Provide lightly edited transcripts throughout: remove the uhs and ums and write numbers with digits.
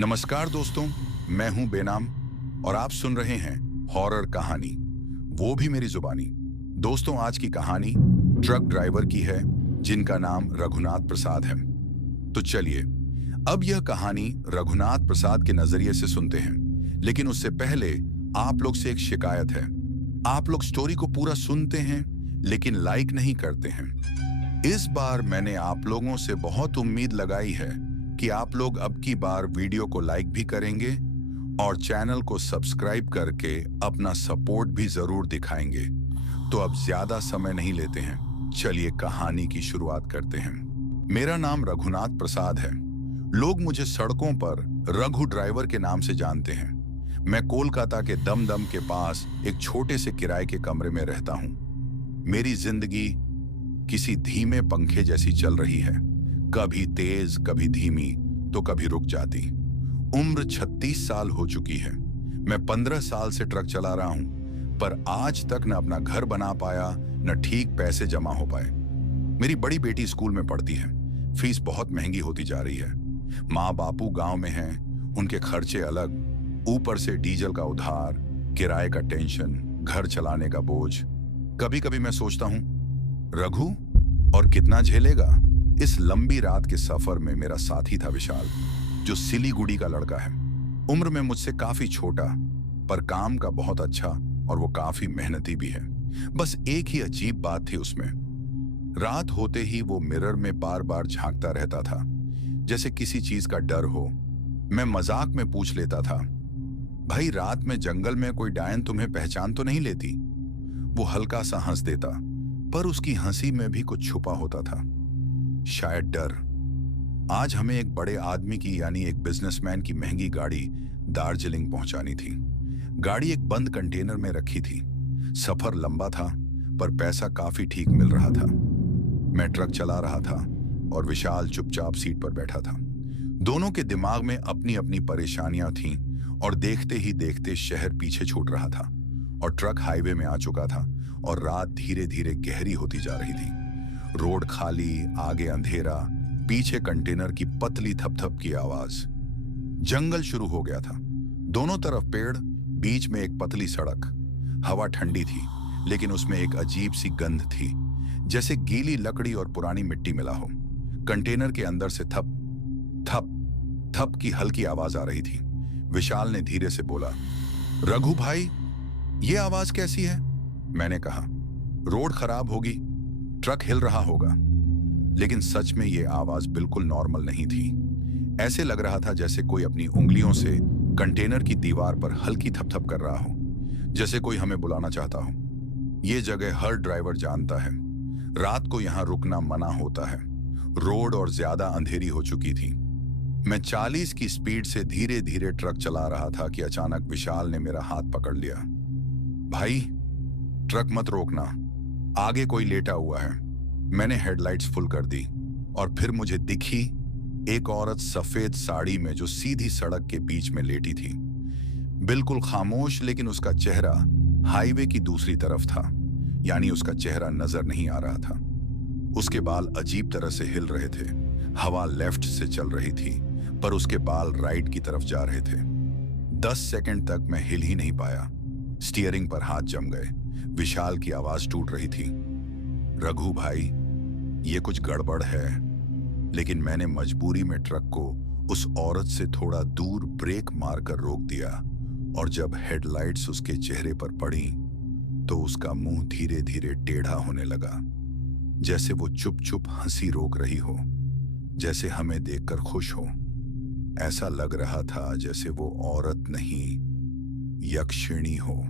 नमस्कार दोस्तों, मैं हूं बेनाम और आप सुन रहे हैं हॉरर कहानी, वो भी मेरी जुबानी। दोस्तों, आज की कहानी ट्रक ड्राइवर की है जिनका नाम रघुनाथ प्रसाद है। तो चलिए अब यह कहानी रघुनाथ प्रसाद के नजरिए से सुनते हैं। लेकिन उससे पहले आप लोग से एक शिकायत है। आप लोग स्टोरी को पूरा सुनते हैं लेकिन लाइक नहीं करते हैं। इस बार मैंने आप लोगों से बहुत उम्मीद लगाई है कि आप लोग अब की बार वीडियो को लाइक भी करेंगे और चैनल को सब्सक्राइब करके अपना सपोर्ट भी जरूर दिखाएंगे। तो अब ज्यादा समय नहीं लेते हैं, चलिए कहानी की शुरुआत करते हैं। मेरा नाम रघुनाथ प्रसाद है। लोग मुझे सड़कों पर रघु ड्राइवर के नाम से जानते हैं। मैं कोलकाता के दमदम के पास एक छोटे से किराए के कमरे में रहता हूं। मेरी जिंदगी किसी धीमे पंखे जैसी चल रही है, कभी तेज, कभी धीमी, तो कभी रुक जाती। उम्र 36 साल हो चुकी है। मैं 15 साल से ट्रक चला रहा हूं, पर आज तक न अपना घर बना पाया, न ठीक पैसे जमा हो पाए। मेरी बड़ी बेटी स्कूल में पढ़ती है, फीस बहुत महंगी होती जा रही है। माँ बापू गांव में हैं, उनके खर्चे अलग, ऊपर से डीजल का उधार, किराए का टेंशन, घर चलाने का बोझ। कभी कभी मैं सोचता हूं, रघु और कितना झेलेगा। इस लंबी रात के सफर में मेरा साथी था विशाल, जो सिलीगुड़ी का लड़का है। उम्र में मुझसे काफी छोटा, पर काम का बहुत अच्छा, और वो काफी मेहनती भी है। बस एक ही अजीब बात थी उसमें। रात होते ही वो मिरर में बार बार झांकता रहता था, जैसे किसी चीज का डर हो। मैं मजाक में पूछ लेता था, भाई रात में जंगल में कोई डायन तुम्हें पहचान तो नहीं लेती? वो हल्का सा हंस देता, पर उसकी हंसी में भी कुछ छुपा होता था, शायद डर। आज हमें एक बड़े आदमी की, यानी एक बिजनेसमैन की महंगी गाड़ी दार्जिलिंग पहुंचानी थी। गाड़ी एक बंद कंटेनर में रखी थी। सफर लंबा था, पर पैसा काफी ठीक मिल रहा था। मैं ट्रक चला रहा था और विशाल चुपचाप सीट पर बैठा था। दोनों के दिमाग में अपनी अपनी परेशानियां थीं, और देखते ही देखते शहर पीछे छूट रहा था और ट्रक हाईवे में आ चुका था, और रात धीरे धीरे गहरी होती जा रही थी। रोड खाली, आगे अंधेरा, पीछे कंटेनर की पतली थपथप की आवाज। जंगल शुरू हो गया था, दोनों तरफ पेड़, बीच में एक पतली सड़क। हवा ठंडी थी, लेकिन उसमें एक अजीब सी गंध थी, जैसे गीली लकड़ी और पुरानी मिट्टी मिला हो। कंटेनर के अंदर से थप थप थप की हल्की आवाज आ रही थी। विशाल ने धीरे से बोला, रघु भाई, ये आवाज कैसी है? मैंने कहा, रोड खराब होगी, ट्रक हिल रहा होगा। लेकिन सच में ये आवाज बिल्कुल नॉर्मल नहीं थी। ऐसे लग रहा था जैसे कोई अपनी उंगलियों से कंटेनर की दीवार पर हल्की थपथप कर रहा हो, जैसे कोई हमें बुलाना चाहता हो। ये जगह हर ड्राइवर जानता है, रात को यहां रुकना मना होता है। रोड और ज्यादा अंधेरी हो चुकी थी। मैं 40 की स्पीड से धीरे धीरे ट्रक चला रहा था कि अचानक विशाल ने मेरा हाथ पकड़ लिया। भाई, ट्रक मत रोकना, आगे कोई लेटा हुआ है। मैंने हेडलाइट्स फुल कर दी, और फिर मुझे दिखी एक औरत सफेद साड़ी में, जो सीधी सड़क के बीच में लेटी थी। बिल्कुल खामोश, लेकिन उसका चेहरा हाईवे की दूसरी तरफ था, यानी उसका चेहरा नजर नहीं आ रहा था। उसके बाल अजीब तरह से हिल रहे थे। हवा लेफ्ट से चल रही थी, पर उसके बाल राइट की तरफ जा रहे थे। 10 सेकंड तक मैं हिल ही नहीं पाया। स्टीयरिंग पर हाथ जम गए। विशाल की आवाज टूट रही थी, रघु भाई, ये कुछ गड़बड़ है। लेकिन मैंने मजबूरी में ट्रक को उस औरत से थोड़ा दूर ब्रेक मारकर रोक दिया, और जब हेडलाइट्स उसके चेहरे पर पड़ी तो उसका मुंह धीरे धीरे टेढ़ा होने लगा, जैसे वो चुप चुप हंसी रोक रही हो, जैसे हमें देखकर खुश हो। ऐसा लग रहा था जैसे वो औरत नहीं, यक्षिणी हो,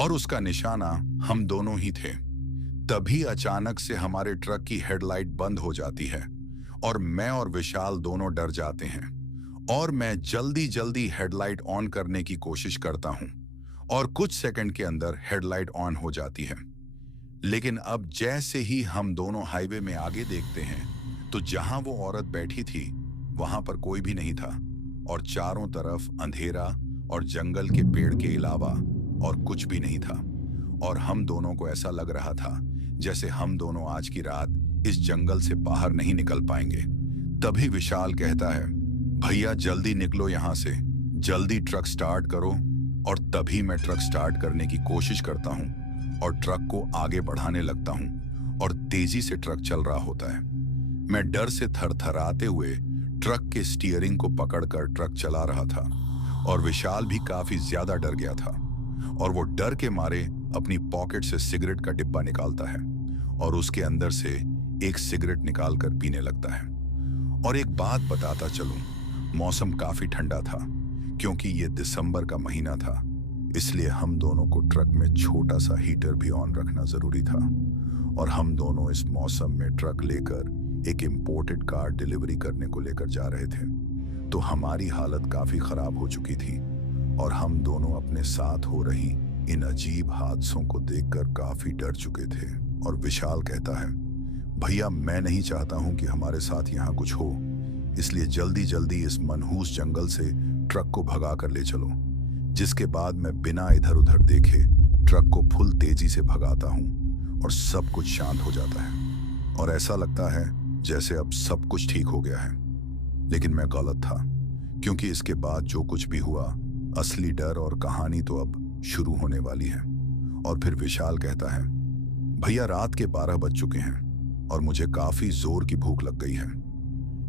और उसका निशाना हम दोनों ही थे। तभी अचानक से हमारे ट्रक की हेडलाइट बंद हो जाती है, और मैं और विशाल दोनों डर जाते हैं। और मैं जल्दी जल्दी हेडलाइट ऑन करने की कोशिश करता हूं, और कुछ सेकंड के अंदर हेडलाइट ऑन हो जाती है। लेकिन अब जैसे ही हम दोनों हाईवे में आगे देखते हैं, तो जहां वो औरत बैठी थी वहां पर कोई भी नहीं था, और चारों तरफ अंधेरा और जंगल के पेड़ के अलावा और कुछ भी नहीं था। और हम दोनों को ऐसा लग रहा था जैसे हम दोनों आज की रात इस जंगल से बाहर नहीं निकल पाएंगे। तभी विशाल कहता है, भैया जल्दी निकलो यहाँ से, जल्दी ट्रक स्टार्ट करो। और तभी मैं ट्रक स्टार्ट करने की कोशिश करता हूँ और ट्रक को आगे बढ़ाने लगता हूँ और तेजी से ट्रक चल रहा होता है। मैं डर से थरथराते हुए ट्रक के स्टीयरिंग को पकड़कर ट्रक चला रहा था और विशाल भी काफी ज्यादा डर गया था और वो डर के मारे अपनी पॉकेट से सिगरेट का डिब्बा निकालता है और उसके अंदर से एक सिगरेट निकालकर पीने लगता है। और एक बात बताता चलूं, मौसम काफी ठंडा था क्योंकि ये दिसंबर का महीना था, इसलिए हम दोनों को ट्रक में छोटा सा हीटर भी ऑन रखना जरूरी था। और हम दोनों इस मौसम में ट्रक लेकर एक इंपोर्टेड कार डिलीवरी करने को लेकर जा रहे थे। तो हमारी हालत काफी खराब हो चुकी थी और हम दोनों अपने साथ हो रही इन अजीब हादसों को देखकर काफी डर चुके थे। और विशाल कहता है, भैया मैं नहीं चाहता हूं कि हमारे साथ यहाँ कुछ हो, इसलिए जल्दी जल्दी इस मनहूस जंगल से ट्रक को भगा कर ले चलो। जिसके बाद मैं बिना इधर उधर देखे ट्रक को फुल तेजी से भगाता हूं और सब कुछ शांत हो जाता है और ऐसा लगता है जैसे अब सब कुछ ठीक हो गया है। लेकिन मैं गलत था, क्योंकि इसके बाद जो कुछ भी हुआ, असली डर और कहानी तो अब शुरू होने वाली है। और फिर विशाल कहता है, भैया रात के 12 बज चुके हैं और मुझे काफी जोर की भूख लग गई है,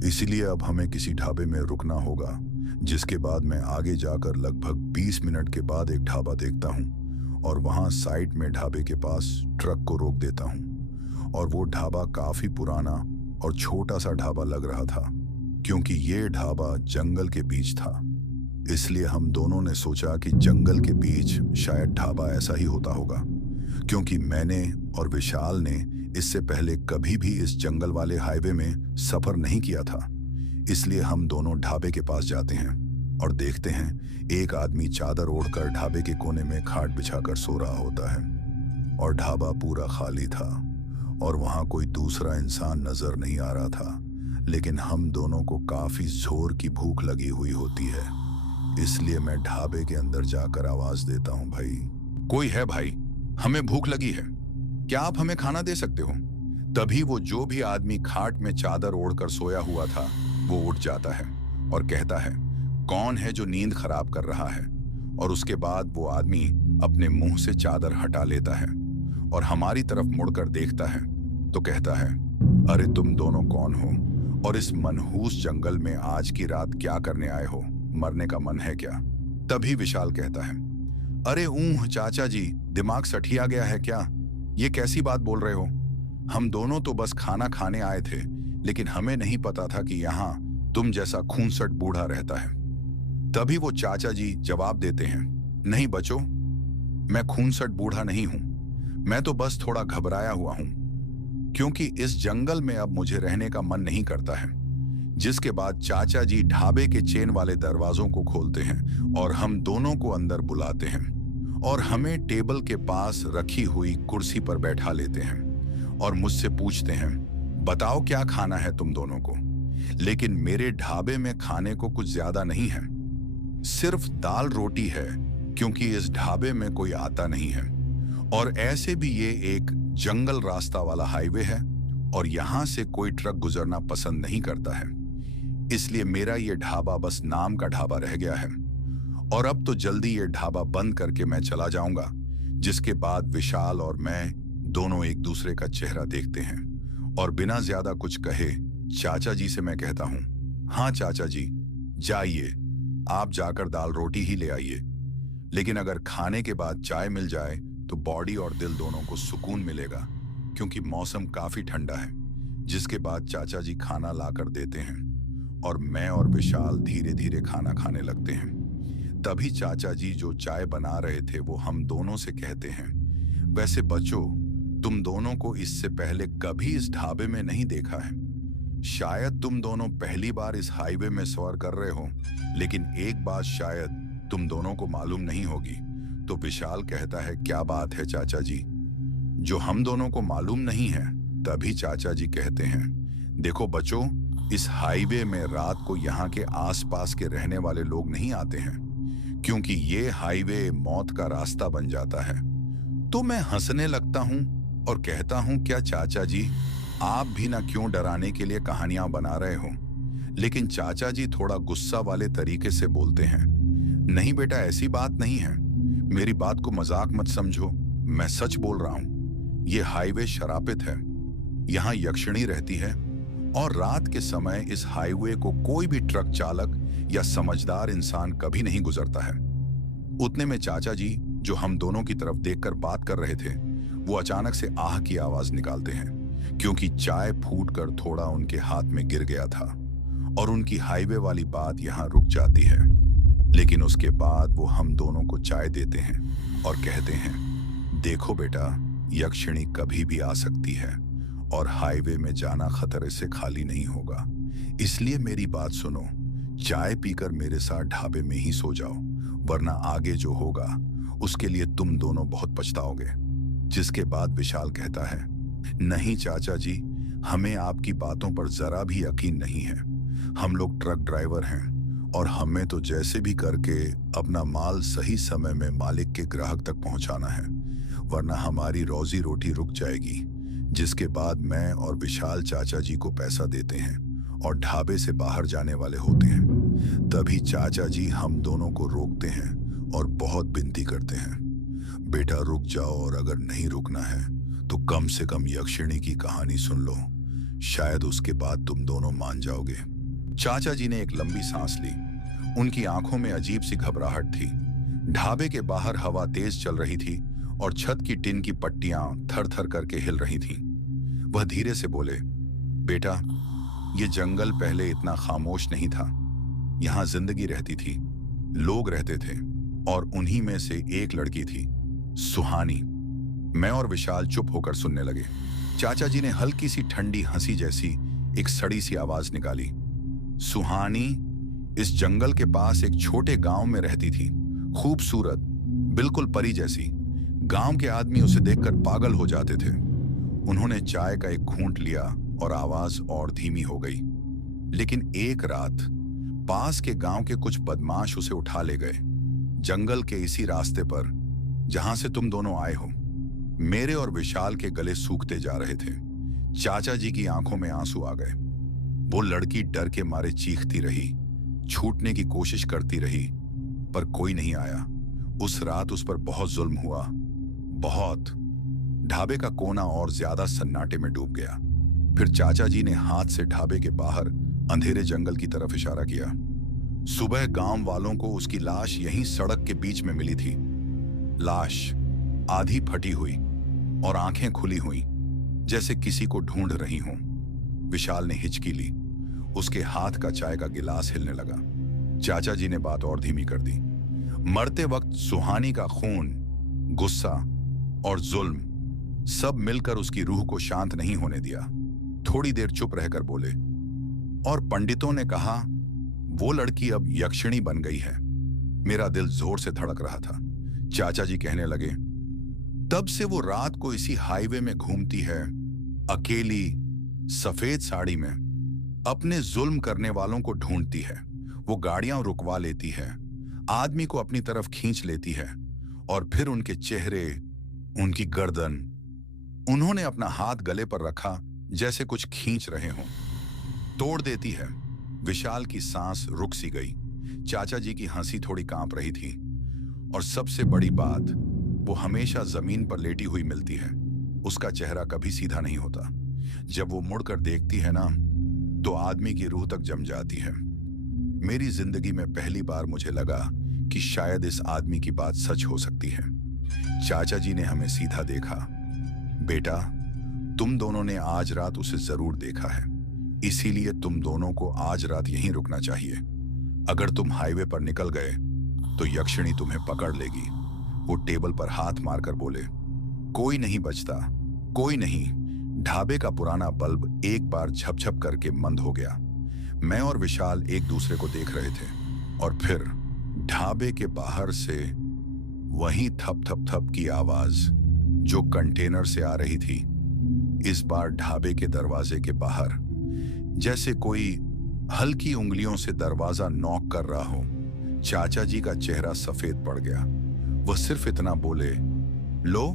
इसीलिए अब हमें किसी ढाबे में रुकना होगा। जिसके बाद मैं आगे जाकर लगभग 20 मिनट के बाद एक ढाबा देखता हूँ और वहाँ साइड में ढाबे के पास ट्रक को रोक देता हूँ। और वो ढाबा काफी पुराना और छोटा सा ढाबा लग रहा था, क्योंकि ये ढाबा जंगल के बीच था। इसलिए हम दोनों ने सोचा कि जंगल के बीच शायद ढाबा ऐसा ही होता होगा, क्योंकि मैंने और विशाल ने इससे पहले कभी भी इस जंगल वाले हाईवे में सफर नहीं किया था। इसलिए हम दोनों ढाबे के पास जाते हैं और देखते हैं एक आदमी चादर ओढ़कर ढाबे के कोने में खाट बिछाकर सो रहा होता है और ढाबा पूरा खाली था और वहां कोई दूसरा इंसान नजर नहीं आ रहा था। लेकिन हम दोनों को काफी जोर की भूख लगी हुई होती है, इसलिए मैं ढाबे के अंदर जाकर आवाज देता हूं, भाई कोई है भाई, हमें भूख लगी है, क्या आप हमें खाना दे सकते हो? तभी वो जो भी आदमी खाट में चादर ओढ़कर सोया हुआ था वो उठ जाता है और कहता है, कौन है जो नींद खराब कर रहा है? और उसके बाद वो आदमी अपने मुंह से चादर हटा लेता है और हमारी तरफ मुड़कर देखता है तो कहता है, अरे तुम दोनों कौन हो और इस मनहूस जंगल में आज की रात क्या करने आए हो? मरने का मन है क्या? तभी विशाल कहता है, अरे ऊह चाचा जी, दिमाग सठिया गया है क्या? ये कैसी बात बोल रहे हो? हम दोनों तो बस खाना खाने आए थे, लेकिन हमें नहीं पता था कि यहाँ तुम जैसा खूंसट बूढ़ा रहता है। तभी वो चाचा जी जवाब देते हैं, नहीं बच्चों, मैं खूंसट बूढ़ा नहीं हूं, मैं तो बस थोड़ा घबराया हुआ हूं, क्योंकि इस जंगल में अब मुझे रहने का मन नहीं करता है। जिसके बाद चाचा जी ढाबे के चेन वाले दरवाजों को खोलते हैं और हम दोनों को अंदर बुलाते हैं और हमें टेबल के पास रखी हुई कुर्सी पर बैठा लेते हैं और मुझसे पूछते हैं, बताओ क्या खाना है तुम दोनों को? लेकिन मेरे ढाबे में खाने को कुछ ज्यादा नहीं है, सिर्फ दाल रोटी है, क्योंकि इस ढाबे में कोई आता नहीं है और ऐसे भी ये एक जंगल रास्ता वाला हाईवे है और यहाँ से कोई ट्रक गुजरना पसंद नहीं करता है। इसलिए मेरा ये ढाबा बस नाम का ढाबा रह गया है और अब तो जल्दी ये ढाबा बंद करके मैं चला जाऊंगा। जिसके बाद विशाल और मैं दोनों एक दूसरे का चेहरा देखते हैं और बिना ज्यादा कुछ कहे चाचा जी से मैं कहता हूं, हाँ चाचा जी, जाइए, आप जाकर दाल रोटी ही ले आइए, लेकिन अगर खाने के बाद चाय मिल जाए तो बॉडी और दिल दोनों को सुकून मिलेगा, क्योंकि मौसम काफी ठंडा है। जिसके बाद चाचा जी खाना लाकर देते हैं और मैं और विशाल धीरे धीरे खाना खाने लगते हैं। तभी चाचा जी जो चाय बना रहे थे वो हम दोनों से कहते हैं, वैसे बच्चों, तुम दोनों को इससे पहले कभी इस ढाबे में नहीं देखा है, शायद तुम दोनों पहली बार इस हाईवे में सवार कर रहे हो, लेकिन एक बात शायद तुम दोनों को मालूम नहीं होगी। तो विशाल कहता है, क्या बात है चाचा जी, जो हम दोनों को मालूम नहीं है? तभी चाचा जी कहते हैं, देखो बच्चों, इस हाईवे में रात को यहाँ के आसपास के रहने वाले लोग नहीं आते हैं, क्योंकि ये हाईवे मौत का रास्ता बन जाता है। तो मैं हंसने लगता हूँ और कहता हूँ, क्या चाचा जी, आप भी ना क्यों डराने के लिए कहानियां बना रहे हो? लेकिन चाचा जी थोड़ा गुस्सा वाले तरीके से बोलते हैं, नहीं बेटा, ऐसी बात नहीं है। मेरी बात को मजाक मत समझो, मैं सच बोल रहा हूं। ये हाईवे शराबित है, यहाँ यक्षिणी रहती है और रात के समय इस हाईवे को कोई भी ट्रक चालक या समझदार इंसान कभी नहीं गुजरता है। उतने में चाचा जी, जो हम दोनों की तरफ देखकर बात कर रहे थे, वो अचानक से आह की आवाज निकालते हैं, क्योंकि चाय फूटकर थोड़ा उनके हाथ में गिर गया था और उनकी हाईवे वाली बात यहाँ रुक जाती है। लेकिन उसके बाद वो हम दोनों को चाय देते हैं और कहते हैं, देखो बेटा, यक्षिणी कभी भी आ सकती है और हाईवे में जाना खतरे से खाली नहीं होगा। इसलिए मेरी बात सुनो, चाय पीकर मेरे साथ ढाबे में ही सो जाओ, वरना आगे जो होगा उसके लिए तुम दोनों बहुत पछताओगे। जिसके बाद विशाल कहता है, नहीं चाचा जी, हमें आपकी बातों पर जरा भी यकीन नहीं है। हम लोग ट्रक ड्राइवर हैं और हमें तो जैसे भी करके अपना माल सही समय में मालिक के ग्राहक तक पहुंचाना है, वरना हमारी रोजी रोटी रुक जाएगी। जिसके बाद मैं और विशाल चाचा जी को पैसा देते हैं और ढाबे से बाहर जाने वाले होते हैं। तभी चाचा जी हम दोनों को रोकते हैं और बहुत विनती करते हैं, बेटा रुक जाओ, और अगर नहीं रुकना है तो कम से कम यक्षिणी की कहानी सुन लो, शायद उसके बाद तुम दोनों मान जाओगे। चाचा जी ने एक लंबी सांस ली। उनकी आंखों में अजीब सी घबराहट थी। ढाबे के बाहर हवा तेज चल रही थी और छत की टिन की पट्टियां थर थर करके हिल रही थीं। वह धीरे से बोले, बेटा, ये जंगल पहले इतना खामोश नहीं था। यहाँ जिंदगी रहती थी, लोग रहते थे और उन्हीं में से एक लड़की थी, सुहानी। मैं और विशाल चुप होकर सुनने लगे। चाचा जी ने हल्की सी ठंडी हंसी जैसी एक सड़ी सी आवाज निकाली, सुहानी इस जंगल के पास एक छोटे गांव में रहती थी, खूबसूरत, बिल्कुल परी जैसी। गांव के आदमी उसे देखकर पागल हो जाते थे। उन्होंने चाय का एक घूंट लिया और आवाज और धीमी हो गई। लेकिन एक रात पास के गांव के कुछ बदमाश उसे उठा ले गए, जंगल के इसी रास्ते पर जहां से तुम दोनों आए हो। मेरे और विशाल के गले सूखते जा रहे थे। चाचा जी की आंखों में आंसू आ गए। वो लड़की डर के मारे चीखती रही, छूटने की कोशिश करती रही, पर कोई नहीं आया। उस रात उस पर बहुत जुल्म हुआ, बहुत। ढाबे का कोना और ज्यादा सन्नाटे में डूब गया। फिर चाचा जी ने हाथ से ढाबे के बाहर अंधेरे जंगल की तरफ इशारा किया। सुबह गांव वालों को उसकी लाश यहीं सड़क के बीच में मिली थी। लाश आधी फटी हुई और आंखें खुली हुई, जैसे किसी को ढूंढ रही हों। विशाल ने हिचकी ली। उसके हाथ का चाय का गिलास हिलने लगा। चाचा जी ने बात और धीमी कर दी। मरते वक्त सुहानी का खून, गुस्सा और जुल्म सब मिलकर उसकी रूह को शांत नहीं होने दिया। थोड़ी देर चुप रहकर बोले, और पंडितों ने कहा वो लड़की अब यक्षिणी बन गई है। मेरा दिल जोर से धड़क रहा था। चाचा जी कहने लगे, तब से वो रात को इसी हाईवे में घूमती है, अकेली, सफेद साड़ी में, अपने जुल्म करने वालों को ढूंढती है। वो गाड़ियां रुकवा लेती है, आदमी को अपनी तरफ खींच लेती है और फिर उनके चेहरे, उनकी गर्दन, उन्होंने अपना हाथ गले पर रखा जैसे कुछ खींच रहे हों, तोड़ देती है। विशाल की सांस रुक सी गई। चाचा जी की हंसी थोड़ी कांप रही थी। और सबसे बड़ी बात, वो हमेशा जमीन पर लेटी हुई मिलती है। उसका चेहरा कभी सीधा नहीं होता। जब वो मुड़कर देखती है ना, तो आदमी की रूह तक जम जाती है। मेरी जिंदगी में पहली बार मुझे लगा कि शायद इस आदमी की बात सच हो सकती है। चाचा जी ने हमें सीधा देखा। बेटा, तुम दोनों ने आज रात उसे जरूर देखा है, इसीलिए तुम दोनों को आज रात यहीं रुकना चाहिए। अगर तुम हाईवे पर निकल गए तो यक्षिणी तुम्हें पकड़ लेगी। वो टेबल पर हाथ मारकर बोले, कोई नहीं बचता, कोई नहीं। ढाबे का पुराना बल्ब एक बार झपझप करके बंद हो गया। मैं और विशाल एक दूसरे को देख रहे थे और फिर ढाबे के बाहर से वही थप थप थप की आवाज जो कंटेनर से आ रही थी, इस बार ढाबे के दरवाजे के बाहर, जैसे कोई हल्की उंगलियों से दरवाजा नॉक कर रहा हो। चाचा जी का चेहरा सफेद पड़ गया। वह सिर्फ इतना बोले, लो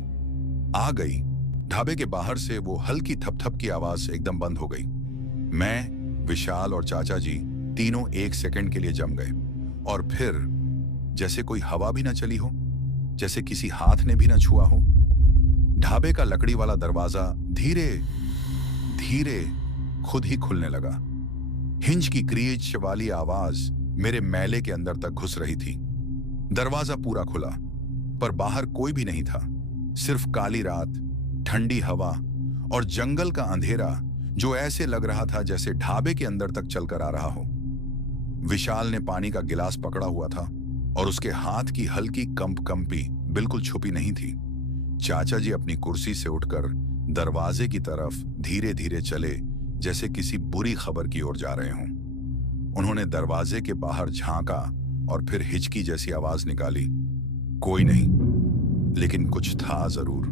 आ गई। ढाबे के बाहर से वो हल्की थप थप की आवाज एकदम बंद हो गई। मैं, विशाल और चाचा जी तीनों एक सेकंड के लिए जम गए और फिर जैसे कोई हवा भी ना चली हो, जैसे किसी हाथ ने भी ना छुआ हो, ढाबे का लकड़ी वाला दरवाजा धीरे धीरे खुद ही खुलने लगा। हिंज की क्रीच वाली आवाज मेरे मैले के अंदर तक घुस रही थी। दरवाजा पूरा खुला, पर बाहर कोई भी नहीं था। सिर्फ काली रात, ठंडी हवा और जंगल का अंधेरा जो ऐसे लग रहा था जैसे ढाबे के अंदर तक चलकर आ रहा हो। विशाल ने पानी का गिलास पकड़ा हुआ था और उसके हाथ की हल्की कंपी बिल्कुल छुपी नहीं थी। चाचा जी अपनी कुर्सी से उठकर दरवाजे की तरफ धीरे धीरे चले, जैसे किसी बुरी खबर की ओर जा रहे हों। उन्होंने दरवाजे के बाहर झांका और फिर हिचकी जैसी आवाज निकाली। कोई नहीं, लेकिन कुछ था जरूर।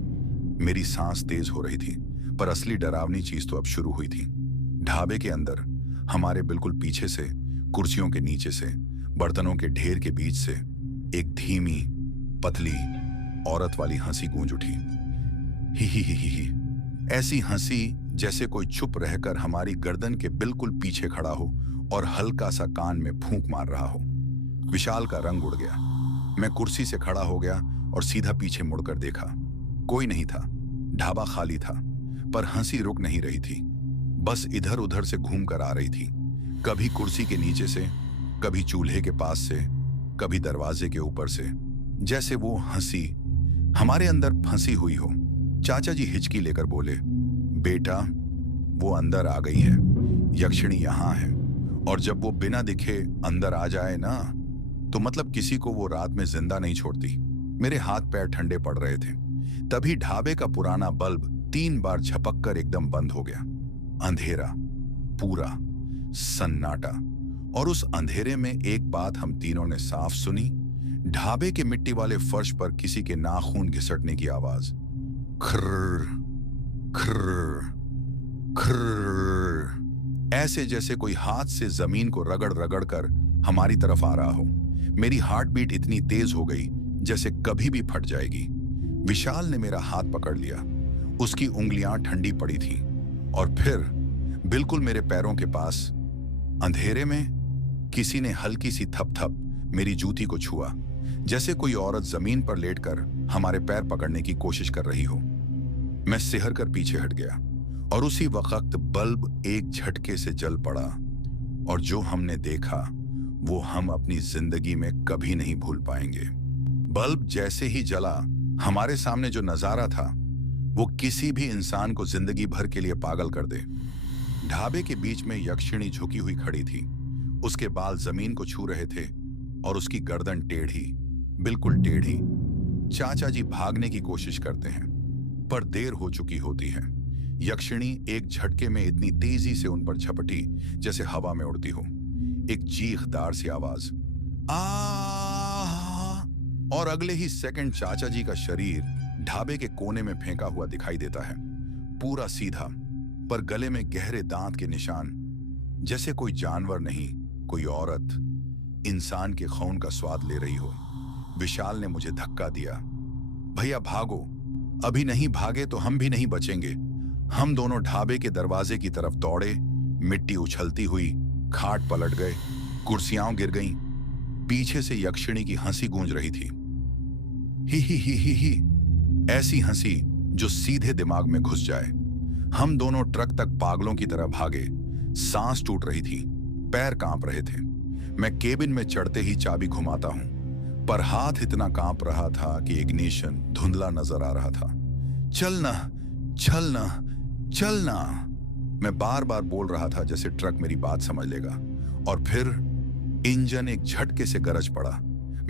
मेरी सांस तेज हो रही थी, पर असली डरावनी चीज तो अब शुरू हुई थी। ढाबे के अंदर हमारे बिल्कुल पीछे से, कुर्सियों के नीचे से, बर्तनों के ढेर के बीच से एक धीमी पतली औरत वाली हंसी गूंज उठी। ही। ऐसी हंसी जैसे कोई चुप रहकर हमारी गर्दन के बिल्कुल पीछे खड़ा हो और हल्का सा कान में फूंक मार रहा हो। विशाल का रंग उड़ गया। मैं कुर्सी से खड़ा हो गया और सीधा पीछे मुड़कर देखा। कोई नहीं था, ढाबा खाली था, पर हंसी रुक नहीं रही थी। बस इधर उधर से घूम कर आ रही थी, कभी कुर्सी के नीचे से, कभी चूल्हे के पास से, कभी दरवाजे के ऊपर से, जैसे वो हंसी हमारे अंदर फंसी हुई हो। चाचा जी हिचकी लेकर बोले, बेटा वो अंदर आ गई है, यक्षिणी यहां है, और जब वो बिना दिखे अंदर आ जाए ना, तो मतलब किसी को वो रात में जिंदा नहीं छोड़ती। मेरे हाथ पैर ठंडे पड़ रहे थे। तभी ढाबे का पुराना बल्ब 3 बार झपक कर एकदम बंद हो गया। अंधेरा, पूरा सन्नाटा। और उस अंधेरे में एक बात हम तीनों ने साफ सुनी। ढाबे के मिट्टी वाले फर्श पर किसी के नाखून घिसटने की आवाज। खर्र खर्र खर्र, ऐसे जैसे कोई हाथ से जमीन को रगड़ रगड़ कर हमारी तरफ आ रहा हो। मेरी हार्ट बीट इतनी तेज हो गई जैसे कभी भी फट जाएगी। विशाल ने मेरा हाथ पकड़ लिया। उसकी उंगलियां ठंडी पड़ी थीं और फिर बिल्कुल मेरे पैरों के पास अंधेरे में किसी ने हल्की सी थप मेरी जूती को छुआ, जैसे कोई औरत जमीन पर लेटकर हमारे पैर पकड़ने की कोशिश कर रही हो। मैं सिहर कर पीछे हट गया और उसी वक्त बल्ब एक झटके से जल पड़ा, और जो हमने देखा वो हम अपनी जिंदगी में कभी नहीं भूल पाएंगे। बल्ब जैसे ही जला, हमारे सामने जो नजारा था वो किसी भी इंसान को जिंदगी भर के लिए पागल कर दे। ढाबे के बीच में यक्षिणी झुकी हुई खड़ी थी। उसके बाल जमीन को छू रहे थे और उसकी गर्दन टेढ़ी, बिल्कुल टेढ़ी। चाचा जी भागने की कोशिश करते हैं, पर देर हो चुकी होती है। यक्षिणी एक झटके में इतनी तेजी से उन पर झपटी जैसे हवा में उड़ती हो। एक चीखदार सी आवाज, आ, और अगले ही सेकंड चाचा जी का शरीर ढाबे के कोने में फेंका हुआ दिखाई देता है। पूरा सीधा, पर गले में गहरे दांत के निशान, जैसे कोई जानवर नहीं, कोई औरत इंसान के खून का स्वाद ले रही हो। विशाल ने मुझे धक्का दिया। भैया भागो, अभी नहीं भागे तो हम भी नहीं बचेंगे। हम दोनों ढाबे के दरवाजे की तरफ दौड़े। मिट्टी उछलती हुई, खाट पलट गए, कुर्सियां गिर गईं। पीछे से यक्षिणी की हंसी गूंज रही थी। ही। ऐसी हंसी जो सीधे दिमाग में घुस जाए। हम दोनों ट्रक तक पागलों की तरह भागे। सांस टूट रही थी, पैर कांप रहे थे। मैं केबिन में चढ़ते ही चाबी घुमाता हूं, पर हाथ इतना कांप रहा था कि इग्निशन धुंधला नजर आ रहा था। चलना चलना चलना, मैं बार बार बोल रहा था जैसे ट्रक मेरी बात समझ लेगा। और फिर इंजन एक झटके से गरज पड़ा।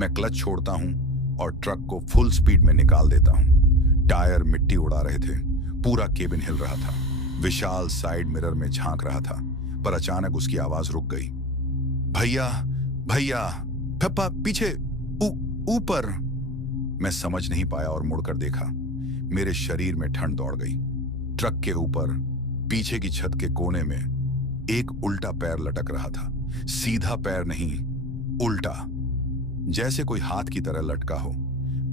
मैं क्लच छोड़ता हूं और ट्रक को फुल स्पीड में निकाल देता हूं। टायर मिट्टी उड़ा रहे थे, पूरा केबिन हिल रहा था। विशाल साइड मिरर में झांक रहा था, पर अचानक उसकी आवाज रुक गई। भैया भैया, पप्पा पीछे, ऊपर। मैं समझ नहीं पाया और मुड़कर देखा। मेरे शरीर में ठंड दौड़ गई। ट्रक के ऊपर पीछे की छत के कोने में एक उल्टा पैर लटक रहा था। सीधा पैर नहीं, उल्टा, जैसे कोई हाथ की तरह लटका हो।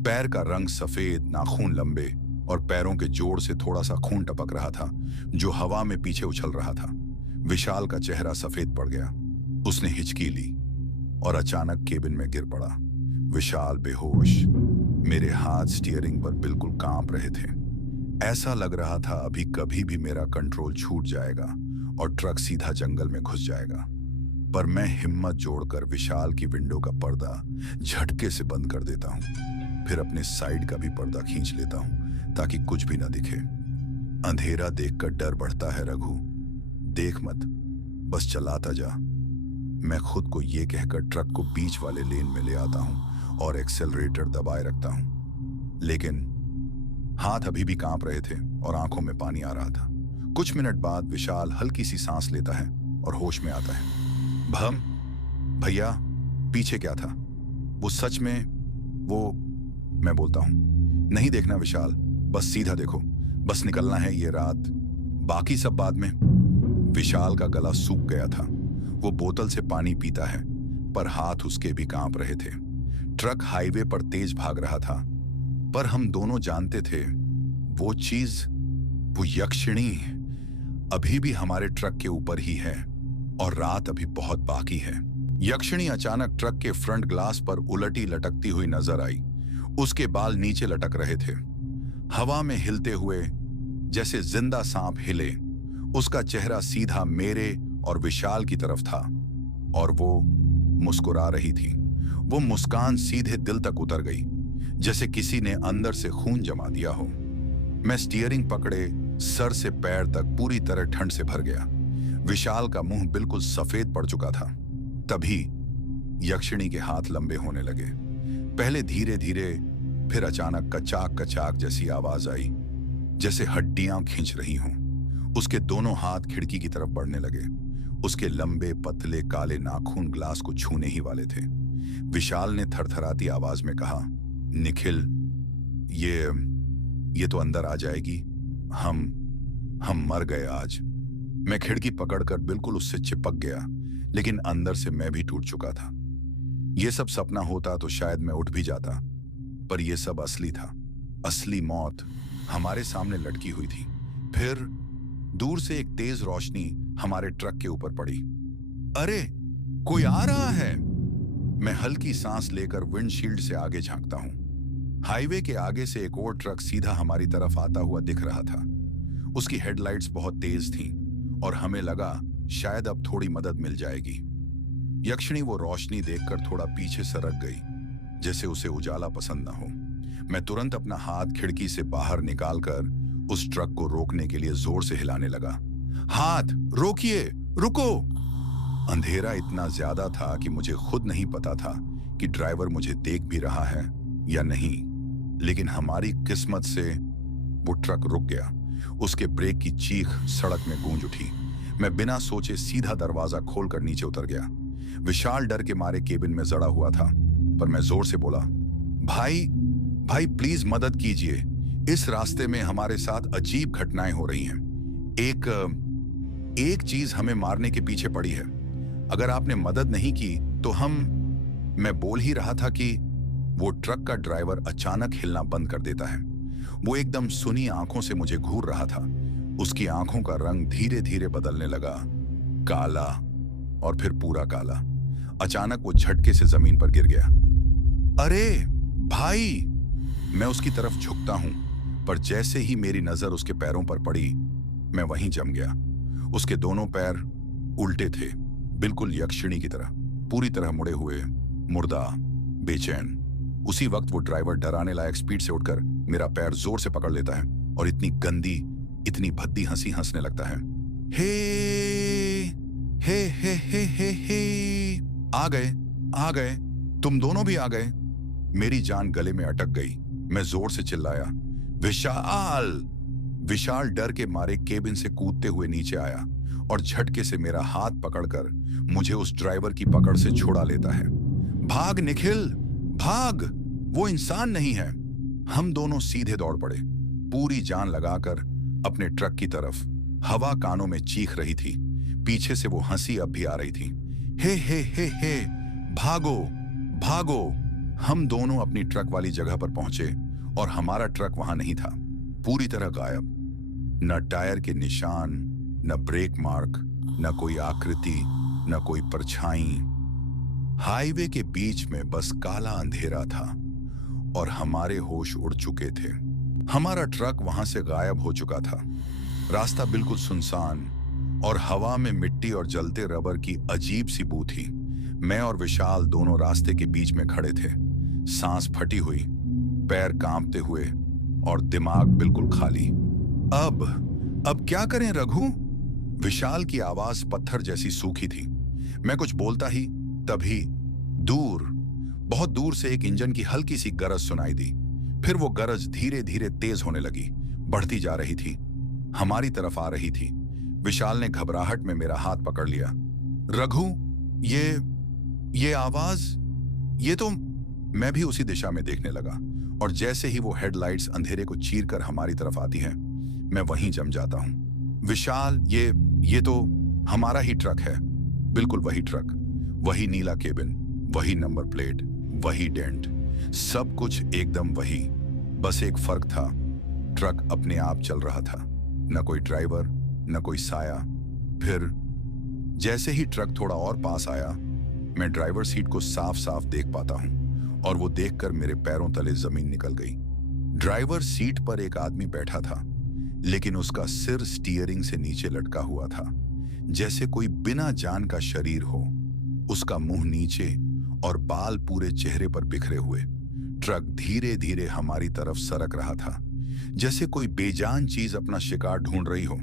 पैर का रंग सफेद, नाखून लंबे, और पैरों के जोड़ से थोड़ा सा खून टपक रहा था जो हवा में पीछे उछल रहा था। विशाल का चेहरा सफेद पड़ गया। उसने हिचकी ली और अचानक केबिन में गिर पड़ा। विशाल बेहोश, मेरे हाथ स्टीयरिंग पर बिल्कुल कांप रहे थे। ऐसा लग रहा था अभी कभी भी मेरा कंट्रोल छूट जाएगा और ट्रक सीधा जंगल में घुस जाएगा। पर मैं हिम्मत जोड़कर विशाल की विंडो का पर्दा झटके से बंद कर देता हूं, फिर अपने साइड का भी पर्दा खींच लेता हूं ताकि कुछ भी ना दिखे। अंधेरा देखकर डर बढ़ता है रघु, देख मत, बस चलाता जा। मैं खुद को ये कहकर ट्रक को बीच वाले लेन में ले आता हूं और एक्सेलरेटर दबाए रखता हूं, लेकिन हाथ अभी भी कांप रहे थे और आंखों में पानी आ रहा था। कुछ मिनट बाद विशाल हल्की सी सांस लेता है और होश में आता है। भैया, पीछे क्या था? वो सच में वो? मैं बोलता हूं, नहीं देखना विशाल, बस सीधा देखो, बस निकलना है ये रात, बाकी सब बाद में। विशाल का गला सूख गया था। वो बोतल से पानी पीता है, पर हाथ उसके भी कांप रहे थे। ट्रक हाईवे पर तेज भाग रहा था, पर हम दोनों जानते थे वो चीज, वो यक्षिणी अभी भी हमारे ट्रक के ऊपर ही है और रात अभी बहुत बाकी है। यक्षिणी अचानक ट्रक के फ्रंट ग्लास पर उलटी लटकती हुई नजर आई। उसके बाल नीचे लटक रहे थे, हवा में हिलते हुए जैसे जिंदा सांप हिले। उसका चेहरा सीधा मेरे और विशाल की तरफ था और वो मुस्कुरा रही थी। वो मुस्कान सीधे दिल तक उतर गई, जैसे किसी ने अंदर से खून जमा दिया हो। मैं स्टीयरिंग पकड़े सर से पैर तक पूरी तरह ठंड से भर गया। विशाल का मुंह बिल्कुल सफेद पड़ चुका था। तभी यक्षिणी के हाथ लंबे होने लगे, पहले धीरे धीरे, फिर अचानक कचाक कचाक जैसी आवाज आई, जैसे हड्डियां खींच रही हों। उसके दोनों हाथ खिड़की की तरफ बढ़ने लगे। उसके लंबे पतले काले नाखून ग्लास को छूने ही वाले थे। विशाल ने थरथराती आवाज में कहा, निखिल, ये तो अंदर आ जाएगी। हम मर गए आज। मैं खिड़की पकड़कर बिल्कुल उससे चिपक गया, लेकिन अंदर से मैं भी टूट चुका था। यह सब सपना होता तो शायद मैं उठ भी जाता, पर यह सब असली था। असली मौत हमारे सामने लटकी हुई थी। फिर दूर से एक तेज रोशनी हमारे ट्रक के ऊपर पड़ी। अरे, कोई आ रहा है! मैं हल्की सांस लेकर विंडशील्ड से आगे झांकता हूं। हाईवे के आगे से एक और ट्रक सीधा हमारी तरफ आता हुआ दिख रहा था। उसकी हेडलाइट्स बहुत तेज थीं और हमें लगा शायद अब थोड़ी मदद मिल जाएगी। यक्षिणी वो रोशनी देखकर थोड़ा पीछे सरक गई, जैसे उसे उजाला पसंद न हो। मैं तुरंत अपना हाथ खिड़की से बाहर निकालकर उस ट्रक को रोकने के लिए जोर से हिलाने लगा। हाथ रोकिए, रुको! अंधेरा इतना ज्यादा था कि मुझे खुद नहीं पता था कि ड्राइवर मुझे देख भी रहा है या नहीं, लेकिन हमारी किस्मत से वो ट्रक रुक गया। उसके ब्रेक की चीख सड़क में गूंज उठी। मैं बिना सोचे सीधा दरवाजा खोलकर नीचे उतर गया। विशाल डर के मारे केबिन में जड़ा हुआ था, पर मैं जोर से बोला, भाई प्लीज मदद कीजिए, इस रास्ते में हमारे साथ अजीब घटनाएं हो रही हैं। एक चीज हमें मारने के पीछे पड़ी है। अगर आपने मदद नहीं की तो मैं बोल ही रहा था कि वो ट्रक का ड्राइवर अचानक हिलना बंद कर देता है। वो एकदम सुनी आंखों से मुझे घूर रहा था। उसकी आंखों का रंग धीरे धीरे बदलने लगा, काला और फिर पूरा काला। अचानक वो झटके से जमीन पर गिर गया। अरे भाई! मैं उसकी तरफ झुकता हूं, पर जैसे ही मेरी नजर उसके पैरों पर पड़ी, मैं वहीं जम गया। उसके दोनों पैर उल्टे थे, बिल्कुल यक्षिणी की तरह, पूरी तरह मुड़े हुए, मुर्दा, बेचैन। उसी वक्त वो ड्राइवर डराने लायक स्पीड से उठकर मेरा पैर जोर से पकड़ लेता है और इतनी गंदी, इतनी भद्दी हंसी हंसने लगता है। हे हे हे हे हे हे, आ गए, तुम दोनों भी आ गए। मेरी जान गले में अटक गई। मैं जोर से चिल्लाया, विशाल! विशाल डर के मारे केबिन से कूदते हुए नीचे आया और झटके से मेरा हाथ पकड़कर मुझे उस ड्राइवर की पकड़ से छुड़ा लेता है। भाग निखिल, भाग! वो इंसान नहीं है। हम दोनों सीधे दौड़ पड़े, पूरी जान लगाकर अपने ट्रक की तरफ। हवा कानों में चीख रही थी, पीछे से वो हंसी अब भी आ रही थी। हे हे हे हे, भागो भागो! हम दोनों अपनी ट्रक वाली जगह पर पहुंचे और हमारा ट्रक वहां नहीं था, पूरी तरह गायब। न टायर के निशान, न ब्रेक मार्क, न कोई आकृति, न कोई परछाई। हाईवे के बीच में बस काला अंधेरा था और हमारे होश उड़ चुके थे। हमारा ट्रक वहां से गायब हो चुका था। रास्ता बिल्कुल सुनसान और हवा में मिट्टी और जलते रबर की अजीब सी बू थी। मैं और विशाल दोनों रास्ते के बीच में खड़े थे, सांस फटी हुई, पैर कांपते हुए और दिमाग बिल्कुल खाली। अब क्या करें रघु? विशाल की आवाज पत्थर जैसी सूखी थी। मैं कुछ बोलता ही तभी दूर, बहुत दूर से एक इंजन की हल्की सी गरज सुनाई दी। फिर वो गरज धीरे धीरे तेज होने लगी, बढ़ती जा रही थी, हमारी तरफ आ रही थी। विशाल ने घबराहट में मेरा हाथ पकड़ लिया। रघु, ये आवाज, ये तो। मैं भी उसी दिशा में देखने लगा और जैसे ही वो हेडलाइट्स अंधेरे को चीरकर हमारी तरफ आती हैं, मैं वहीं जम जाता हूं। विशाल, ये तो हमारा ही ट्रक है। बिल्कुल वही ट्रक, वही नीला केबिन, वही नंबर प्लेट, वही डेंट, सब कुछ एकदम वही। बस एक फर्क था, ट्रक अपने आप चल रहा था, न कोई ड्राइवर, न कोई साया। फिर जैसे ही ट्रक थोड़ा और पास आया, मैं ड्राइवर सीट को साफ साफ देख पाता हूं और वो देखकर मेरे पैरों तले जमीन निकल गई। ड्राइवर सीट पर एक आदमी बैठा था, लेकिन उसका सिर स्टीयरिंग से नीचे लटका हुआ था, जैसे कोई बिना जान का शरीर हो। उसका मुंह नीचे और बाल पूरे चेहरे पर बिखरे हुए। ट्रक धीरे धीरे हमारी तरफ सरक रहा था, जैसे कोई बेजान चीज अपना शिकार ढूंढ रही हो।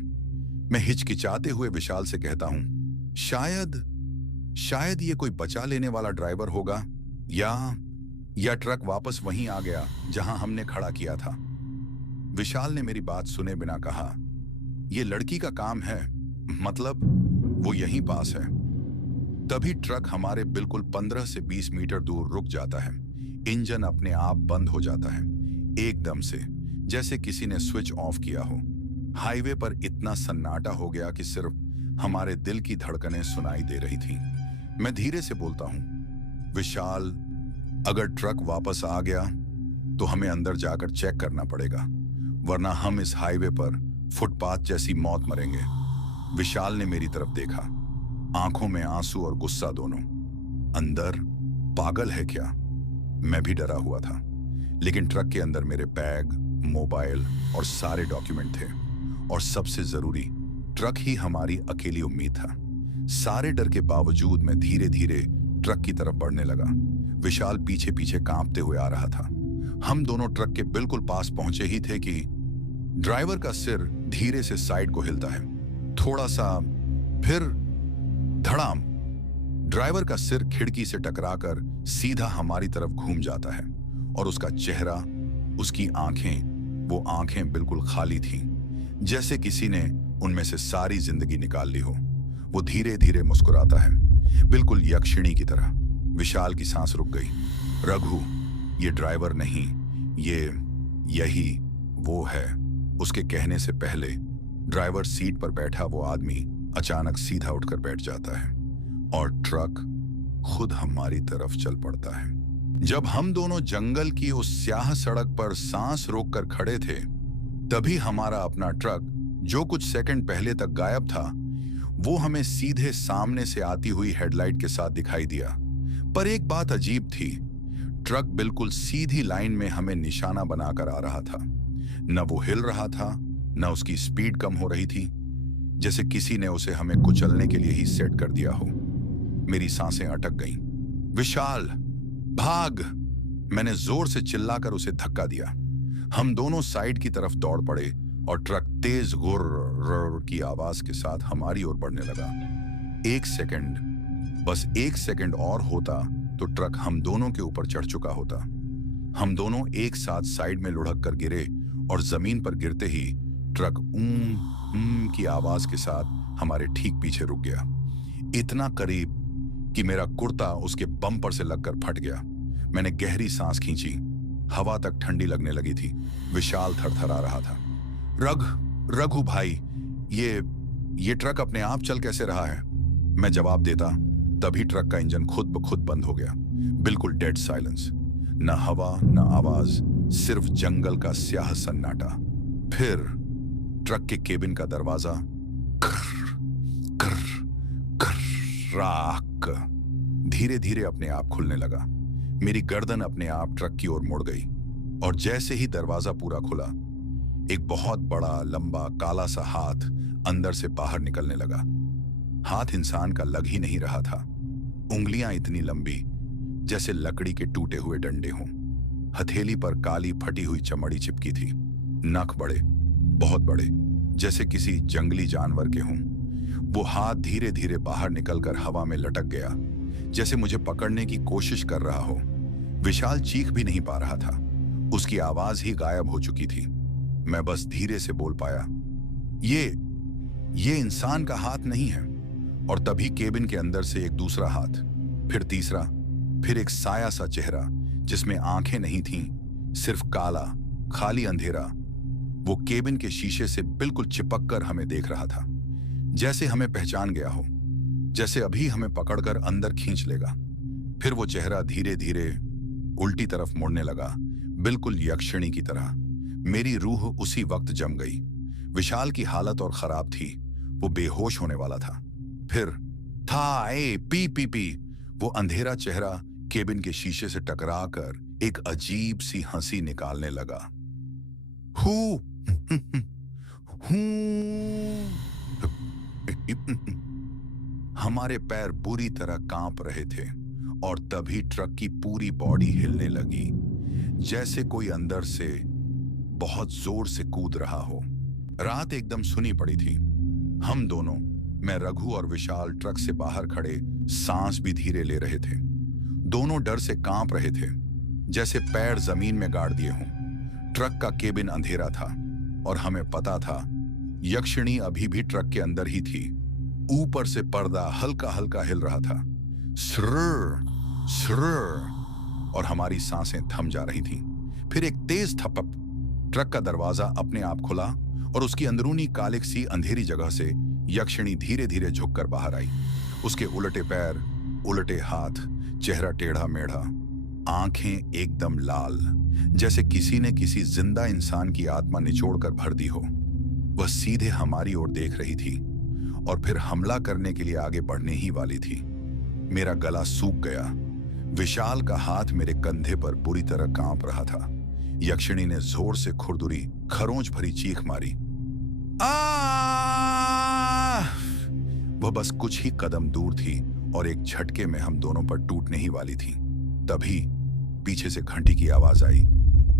मैं हिचकिचाते हुए विशाल से कहता हूं, शायद ये कोई बचा लेने वाला ड्राइवर होगा, या ट्रक वापस वहीं आ गया जहां हमने खड़ा किया था। विशाल ने मेरी बात सुने बिना कहा, ये लड़की का काम है, मतलब वो यहीं पास है। तभी ट्रक हमारे बिल्कुल 15 से 20 मीटर दूर रुक जाता है। इंजन अपने आप बंद हो जाता है, एकदम से, जैसे किसी ने स्विच ऑफ किया हो। हाईवे पर इतना सन्नाटा हो गया कि सिर्फ हमारे दिल की धड़कनें सुनाई दे रही थीं। मैं धीरे से बोलता हूं, विशाल, अगर ट्रक वापस आ गया तो हमें अंदर जाकर चेक करना पड़ेगा, वरना हम इस हाईवे पर फुटपाथ जैसी मौत मरेंगे। विशाल ने मेरी तरफ देखा, आंखों में आंसू और गुस्सा दोनों। अंदर? पागल है क्या? मैं भी डरा हुआ था, लेकिन ट्रक के अंदर मेरे बैग, मोबाइल और सारे डॉक्यूमेंट थे, और सबसे जरूरी, ट्रक ही हमारी अकेली उम्मीद था। सारे डर के बावजूद मैं धीरे धीरे ट्रक की तरफ बढ़ने लगा। विशाल पीछे पीछे कांपते हुए आ रहा था। हम दोनों ट्रक के बिल्कुल पास पहुंचे ही थे कि ड्राइवर का सिर धीरे से साइड को हिलता है, थोड़ा सा, फिर धड़ाम। ड्राइवर का सिर खिड़की से टकराकर सीधा हमारी तरफ घूम जाता है और उसका चेहरा, उसकी आंखें, वो आंखें बिल्कुल खाली थीं, जैसे किसी ने उनमें से सारी जिंदगी निकाल ली हो। वो धीरे धीरे मुस्कुराता है, बिल्कुल यक्षिणी की तरह। विशाल की सांस रुक गई। रघु, ये ड्राइवर नहीं, यही वो है। उसके कहने से पहले ड्राइवर सीट पर बैठा वो आदमी अचानक सीधा उठकर बैठ जाता है और ट्रक खुद हमारी तरफ चल पड़ता है। जब हम दोनों जंगल की उस स्याह सड़क पर सांस रोककर खड़े थे, तभी हमारा अपना ट्रक, जो कुछ सेकंड पहले तक गायब था, वो हमें सीधे सामने से आती हुई हेडलाइट के साथ दिखाई दिया। पर एक बात अजीब थी, ट्रक बिल्कुल सीधी लाइन में हमें निशाना बनाकर आ रहा था। न वो हिल रहा था, न उसकी स्पीड कम हो रही थी, जैसे किसी ने उसे हमें कुचलने के लिए ही सेट कर दिया हो। मेरी सांसें अटक गईं। विशाल, भाग! मैंने जोर से चिल्लाकर उसे धक्का दिया। हम दोनों साइड की तरफ दौड़ पड़े और ट्रक तेज गुर्र की आवाज के साथ हमारी ओर बढ़ने लगा। एक सेकंड, बस एक सेकंड और होता तो ट्रक हम दोनों के ऊपर चढ़ चुका होता। हम दोनों एक साथ साइड में लुढ़क कर गिरे और जमीन पर गिरते ही ट्रक की आवाज के साथ हमारे ठीक पीछे रुक गया, इतना करीब कि मेरा कुर्ता उसके बम्पर से लगकर फट गया। मैंने गहरी सांस खींची, हवा तक ठंडी लगने लगी थी। विशाल थरथरा रहा था। रघु भाई, ये ट्रक अपने आप चल कैसे रहा है? मैं जवाब देता, तभी ट्रक का इंजन खुद ब खुद बंद हो गया। बिल्कुल डेड साइलेंस, न हवा न आवाज, सिर्फ जंगल का स्याह सन्नाटा। फिर ट्रक के केबिन का दरवाजा ट्रक धीरे धीरे अपने आप खुलने लगा। मेरी गर्दन अपने आप ट्रक की ओर मुड़ गई और जैसे ही दरवाजा पूरा खुला, एक बहुत बड़ा लंबा काला सा हाथ अंदर से बाहर निकलने लगा। हाथ इंसान का लग ही नहीं रहा था। उंगलियां इतनी लंबी जैसे लकड़ी के टूटे हुए डंडे हों। हथेली पर काली फटी हुई चमड़ी चिपकी थी। नख बड़े, बहुत बड़े, जैसे किसी जंगली जानवर के हों। वो हाथ धीरे धीरे बाहर निकलकर हवा में लटक गया, जैसे मुझे पकड़ने की कोशिश कर रहा हो। विशाल चीख भी नहीं पा रहा था, उसकी आवाज ही गायब हो चुकी थी। मैं बस धीरे से बोल पाया, ये इंसान का हाथ नहीं है। और तभी केबिन के अंदर से एक दूसरा हाथ, फिर तीसरा, फिर एक साया सा चेहरा जिसमें आंखें नहीं थीं, सिर्फ काला खाली अंधेरा। वो केबिन के शीशे से बिल्कुल चिपक कर हमें देख रहा था, जैसे हमें पहचान गया हो, जैसे अभी हमें पकड़कर अंदर खींच लेगा। फिर वो चेहरा धीरे धीरे उल्टी तरफ मुड़ने लगा, बिल्कुल यक्षिणी की तरह। मेरी रूह उसी वक्त जम गई। विशाल की हालत और खराब थी, वो बेहोश होने वाला था। फिर था पी पी पी वो अंधेरा चेहरा केबिन के शीशे से टकराकर एक अजीब सी हंसी निकालने लगा। हू हमारे पैर बुरी तरह कांप रहे थे और तभी ट्रक की पूरी बॉडी हिलने लगी, जैसे कोई अंदर से बहुत जोर से कूद रहा हो। रात एकदम सुनी पड़ी थी। हम दोनों, मैं, रघु और विशाल, ट्रक से बाहर खड़े सांस भी धीरे ले रहे थे। दोनों डर से कांप रहे थे, जैसे पैर जमीन में गाड़ दिए हों। ट्रक का केबिन अंधेरा था और हमें पता था यक्षिणी अभी भी ट्रक के अंदर ही थी। ऊपर से पर्दा हल्का हल्का हिल रहा था, स्रर स्रर, और हमारी सांसें थम जा रही थीं। फिर एक तेज थपक, ट्रक का दरवाजा अपने आप खुला और उसकी अंदरूनी कालिक सी अंधेरी जगह से यक्षिणी धीरे धीरे झुककर बाहर आई। उसके उलटे पैर, उलटे हाथ, चेहरा टेढ़ा मेढ़ा, आंखें एकदम लाल, जैसे किसी ने किसी जिंदा इंसान की आत्मा निचोड़कर भर दी हो। वह सीधे हमारी ओर देख रही थी और फिर हमला करने के लिए आगे बढ़ने ही वाली थी। मेरा गला सूख गया। विशाल का हाथ मेरे कंधे पर बुरी तरह कांप रहा था। यक्षिणी ने जोर से खुरदुरी, खरोंच भरी चीख मारी। वह बस कुछ ही कदम दूर थी और एक झटके में हम दोनों पर टूटने ही वाली थी। तभी पीछे से घंटी की आवाज आई,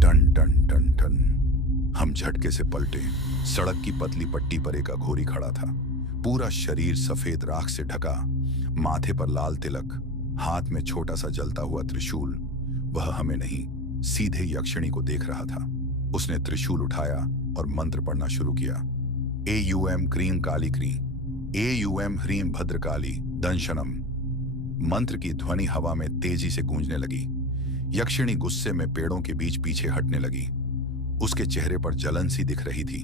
टन टन टन टन। हम झटके से पलटे। सड़क की पतली पट्टी पर एक अघोरी खड़ा था, पूरा शरीर सफेद राख से ढका, माथे पर लाल तिलक, हाथ में छोटा सा जलता हुआ त्रिशूल। वह हमें नहीं, सीधे यक्षिणी को देख रहा था। उसने त्रिशूल उठाया और मंत्र पढ़ना शुरू किया। एयूएम क्रीम काली क्रीम, एयूएम ह्रीम भद्रकाली दंशनम। मंत्र की ध्वनि हवा में तेजी से गूंजने लगी। यक्षिणी गुस्से में पेड़ों के बीच पीछे हटने लगी। उसके चेहरे पर जलन सी दिख रही थी,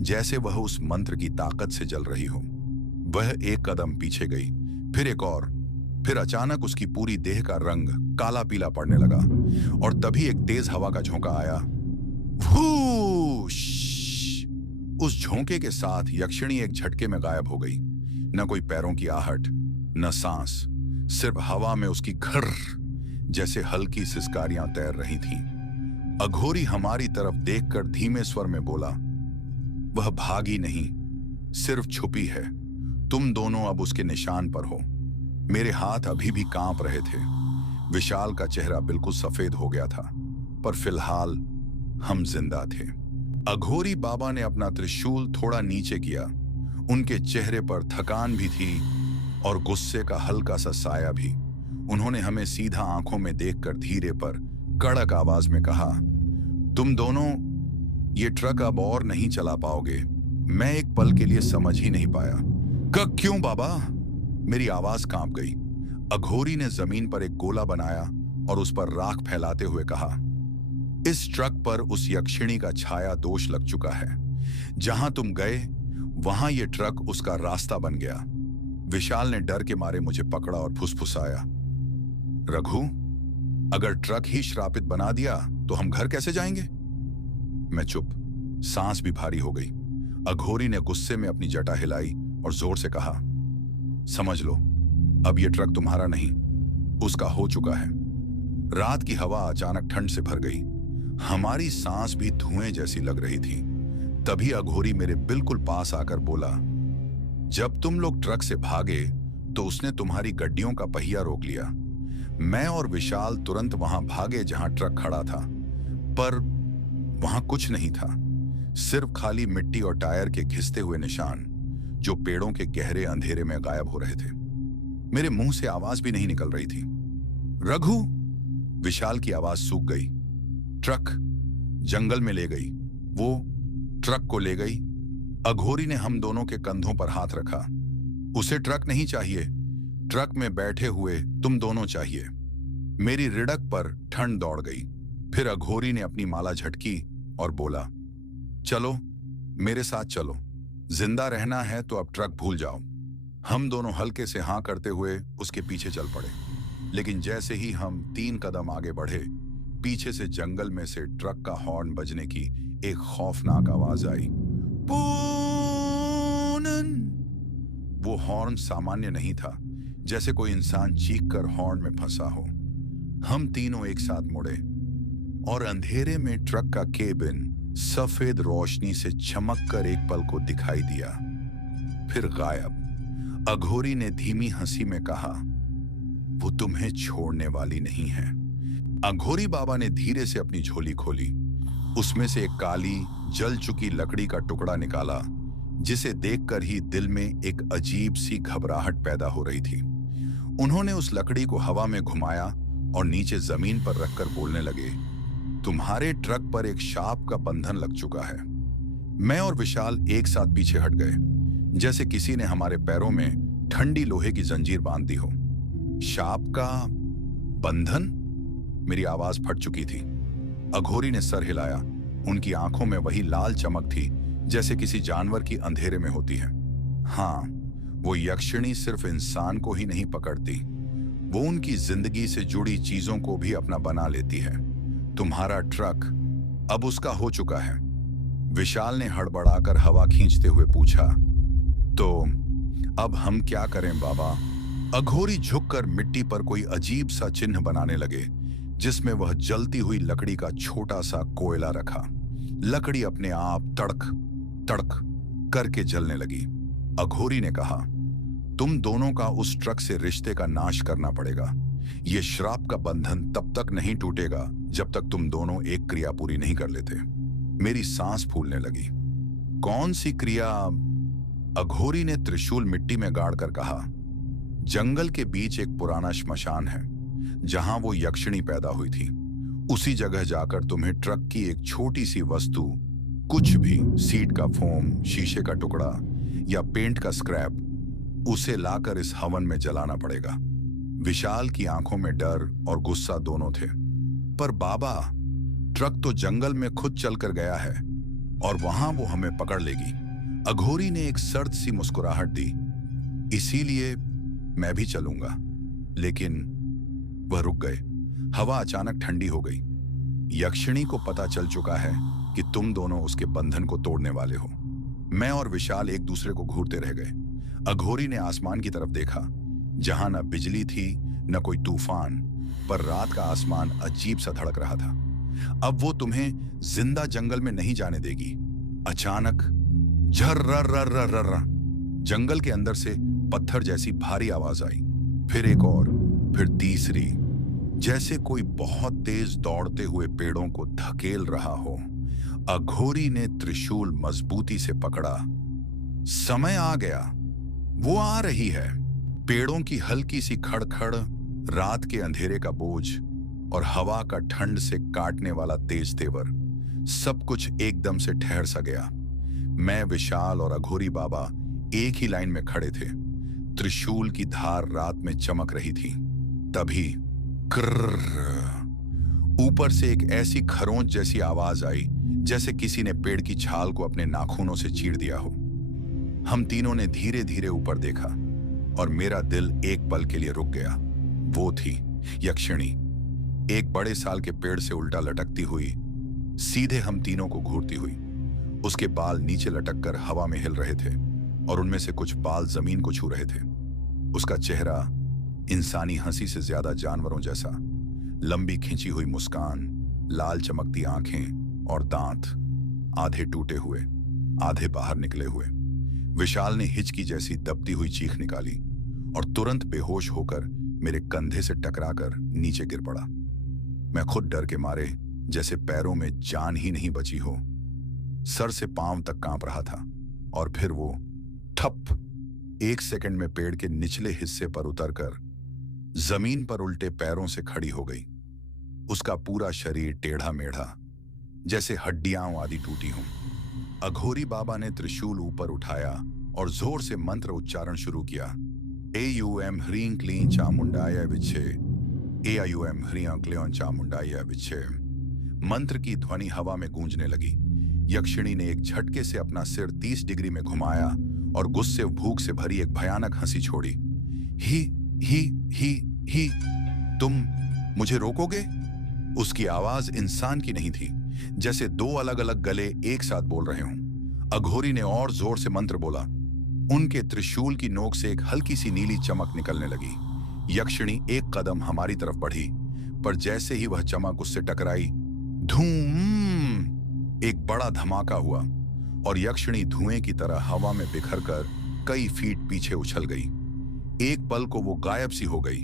जैसे वह उस मंत्र की ताकत से जल रही हो। वह एक कदम पीछे गई, फिर एक और, फिर अचानक उसकी पूरी देह का रंग काला पीला पड़ने लगा और तभी एक तेज हवा का झोंका आया। वूश! उस झोंके के साथ यक्षिणी एक झटके में गायब हो गई। न कोई पैरों की आहट, न सांस, सिर्फ हवा में उसकी घर्र जैसे हल्की सिसकारियां तैर रही थीं। अघोरी हमारी तरफ देखकर धीमे स्वर में बोला, वह भागी नहीं, सिर्फ छुपी है। तुम दोनों अब उसके निशान पर हो। मेरे हाथ अभी भी कांप रहे थे। विशाल का चेहरा बिल्कुल सफेद हो गया था, पर फिलहाल हम जिंदा थे। अघोरी बाबा ने अपना त्रिशूल थोड़ा नीचे किया। उनके चेहरे पर थकान भी थी और गुस्से का हल्का सा साया भी। उन्होंने हमें सीधा आंखों में देखकर धीरे पर कड़क आवाज में कहा, तुम दोनों ये ट्रक अब और नहीं चला पाओगे। मैं एक पल के लिए समझ ही नहीं पाया। क्यों बाबा? मेरी आवाज कांप गई। अघोरी ने जमीन पर एक गोला बनाया और उस पर राख फैलाते हुए कहा, इस ट्रक पर उस यक्षिणी का छाया दोष लग चुका है। जहां तुम गए वहां ये ट्रक उसका रास्ता बन गया। विशाल ने डर के मारे मुझे पकड़ा और फुसफुसाया, रघु, अगर ट्रक ही श्रापित बना दिया तो हम घर कैसे जाएंगे? मैं चुप, सांस भी भारी हो गई। अघोरी ने गुस्से में अपनी जटा हिलाई और जोर से कहा, समझ लो, अब ये ट्रक तुम्हारा नहीं, उसका हो चुका है। रात की हवा अचानक ठंड से भर गई। हमारी सांस भी धुएं जैसी लग रही थी। तभी अघोरी मेरे बिल्कुल पास आकर बोला, जब तुम लोग ट्रक से भागे तो उसने तुम्हारी गड्डियों का पहिया रोक लिया। मैं और विशाल तुरंत वहां भागे जहां ट्रक खड़ा था, पर वहां कुछ नहीं था, सिर्फ खाली मिट्टी और टायर के घिसते हुए निशान जो पेड़ों के गहरे अंधेरे में गायब हो रहे थे। मेरे मुंह से आवाज भी नहीं निकल रही थी। रघु! विशाल की आवाज सूख गई। ट्रक जंगल में ले गई, वो ट्रक को ले गई। अघोरी ने हम दोनों के कंधों पर हाथ रखा। उसे ट्रक नहीं चाहिए, ट्रक में बैठे हुए तुम दोनों चाहिए। मेरी रिड़क पर ठंड दौड़ गई। फिर अघोरी ने अपनी माला झटकी और बोला, चलो मेरे साथ चलो, जिंदा रहना है तो अब ट्रक भूल जाओ। हम दोनों हल्के से हाँ करते हुए उसके पीछे चल पड़े। लेकिन जैसे ही हम 3 कदम आगे बढ़े, पीछे से जंगल में से ट्रक का हॉर्न बजने की एक खौफनाक आवाज आई। पूनन! वो हॉर्न सामान्य नहीं था, जैसे कोई इंसान चीखकर हॉर्न में फंसा हो। हम तीनों एक साथ मुड़े और अंधेरे में ट्रक का केबिन सफेद रोशनी से चमककर एक पल को दिखाई दिया, फिर गायब। अघोरी ने धीमी हंसी में कहा, वो तुम्हें छोड़ने वाली नहीं है। अघोरी बाबा ने धीरे से अपनी झोली खोली। उसमें से एक काली जल चुकी लकड़ी का टुकड़ा निकाला, जिसे देखकर ही दिल में एक अजीब सी घबराहट पैदा हो रही थी। उन्होंने उस लकड़ी को हवा में घुमाया और नीचे जमीन पर रखकर बोलने लगे, तुम्हारे ट्रक पर एक शाप का बंधन लग चुका है। मैं और विशाल एक साथ पीछे हट गए, जैसे किसी ने हमारे पैरों में ठंडी लोहे की जंजीर बांध दी हो। शाप का बंधन? मेरी आवाज फट चुकी थी। अघोरी ने सर हिलाया। उनकी आंखों में वही लाल चमक थी जैसे किसी जानवर की अंधेरे में होती है। हाँ, वो यक्षिणी सिर्फ इंसान को ही नहीं पकड़ती, वो उनकी जिंदगी से जुड़ी चीजों को भी अपना बना लेती है। तुम्हारा ट्रक अब उसका हो चुका है। विशाल ने हड़बड़ाकर हवा खींचते हुए पूछा, तो अब हम क्या करें बाबा? अघोरी झुककर मिट्टी पर कोई अजीब सा चिन्ह बनाने लगे, जिसमें वह जलती हुई लकड़ी का छोटा सा कोयला रखा। लकड़ी अपने आप तड़क तड़क करके जलने लगी। अघोरी ने कहा, तुम दोनों का उस ट्रक से रिश्ते का नाश करना पड़ेगा। यह श्राप का बंधन तब तक नहीं टूटेगा जब तक तुम दोनों एक क्रिया पूरी नहीं कर लेते। मेरी सांस फूलने लगी। कौन सी क्रिया? अघोरी ने त्रिशूल मिट्टी में गाड़कर कहा, जंगल के बीच एक पुराना श्मशान है जहां वो यक्षिणी पैदा हुई थी। उसी जगह जाकर तुम्हें ट्रक की एक छोटी सी वस्तु, कुछ भी, सीट का फोम, शीशे का टुकड़ा या पेंट का स्क्रैप, उसे लाकर इस हवन में जलाना पड़ेगा। विशाल की आंखों में डर और गुस्सा दोनों थे। पर बाबा, ट्रक तो जंगल में खुद चलकर गया है और वहां वो हमें पकड़ लेगी। अघोरी ने एक सर्द सी मुस्कुराहट दी। इसीलिए मैं भी चलूंगा। लेकिन वह रुक गए। हवा अचानक ठंडी हो गई। यक्षिणी को पता चल चुका है कि तुम दोनों उसके बंधन को तोड़ने वाले हो। मैं और विशाल एक दूसरे को घूरते रह गए। अघोरी ने आसमान की तरफ देखा, जहां न बिजली थी न कोई तूफान, पर रात का आसमान अजीब सा धड़क रहा था। अब वो तुम्हें जिंदा जंगल में नहीं जाने देगी। अचानक झर्रर्रर्रर्र, जंगल के अंदर से पत्थर जैसी भारी आवाज आई। फिर एक और, फिर तीसरी, जैसे कोई बहुत तेज दौड़ते हुए पेड़ों को धकेल रहा हो। अघोरी ने त्रिशूल मजबूती से पकड़ा। समय आ गया, वो आ रही है। पेड़ों की हल्की सी खड़खड़, रात के अंधेरे का बोझ और हवा का ठंड से काटने वाला तेज तेवर, सब कुछ एकदम से ठहर सा गया। मैं, विशाल और अघोरी बाबा एक ही लाइन में खड़े थे। त्रिशूल की धार रात में चमक रही थी। तभी कर्र, ऊपर से एक ऐसी खरोंच जैसी आवाज आई जैसे किसी ने पेड़ की छाल को अपने नाखूनों से चीर दिया हो। हम तीनों ने धीरे धीरे ऊपर देखा और मेरा दिल एक पल के लिए रुक गया। वो थी यक्षिणी, एक बड़े साल के पेड़ से उल्टा लटकती हुई, सीधे हम तीनों को घूरती हुई। उसके बाल नीचे लटक कर हवा में हिल रहे थे और उनमें से कुछ बाल जमीन को छू रहे थे। उसका चेहरा इंसानी हंसी से ज्यादा जानवरों जैसा। लंबी खिंची हुई मुस्कान, लाल चमकती आंखें और दांत, आधे टूटे हुए, आधे बाहर निकले हुए। विशाल ने हिचकी जैसी दबती हुई चीख निकाली और तुरंत बेहोश होकर मेरे कंधे से टकराकर नीचे गिर पड़ा। मैं खुद डर के मारे जैसे पैरों में जान ही नहीं बची हो, सर से पांव तक कांप रहा था। और फिर वो ठप, 1 सेकंड में पेड़ के निचले हिस्से पर उतरकर जमीन पर उल्टे पैरों से खड़ी हो गई। उसका पूरा शरीर टेढ़ा मेढ़ा, जैसे हड्डियां आदि टूटी हों। अघोरी बाबा ने त्रिशूल ऊपर उठाया और जोर से मंत्र उच्चारण शुरू किया। एयूएम ह्रीं क्लीं चामुंडाय विच्छे, एआयुएम ह्रीं क्लीं चामुंडाय विच्छे। मंत्र की ध्वनि हवा में गूंजने लगी। यक्षिणी ने एक झटके से अपना सिर 30 डिग्री में घुमाया और गुस्से भूख से भरी एक भयानक हंसी छोड़ी। ही ही ही ही, तुम मुझे रोकोगे? उसकी आवाज इंसान की नहीं थी, जैसे 2 अलग अलग गले एक साथ बोल रहे हों। अघोरी ने और जोर से मंत्र बोला। उनके त्रिशूल की नोक से एक हल्की सी नीली चमक निकलने लगी। यक्षिणी एक कदम हमारी तरफ बढ़ी, पर जैसे ही वह चमक उससे टकराई, धूम, एक बड़ा धमाका हुआ और यक्षिणी धुएं की तरह हवा में बिखरकर कई फीट पीछे उछल गई। एक पल को वो गायब सी हो गई,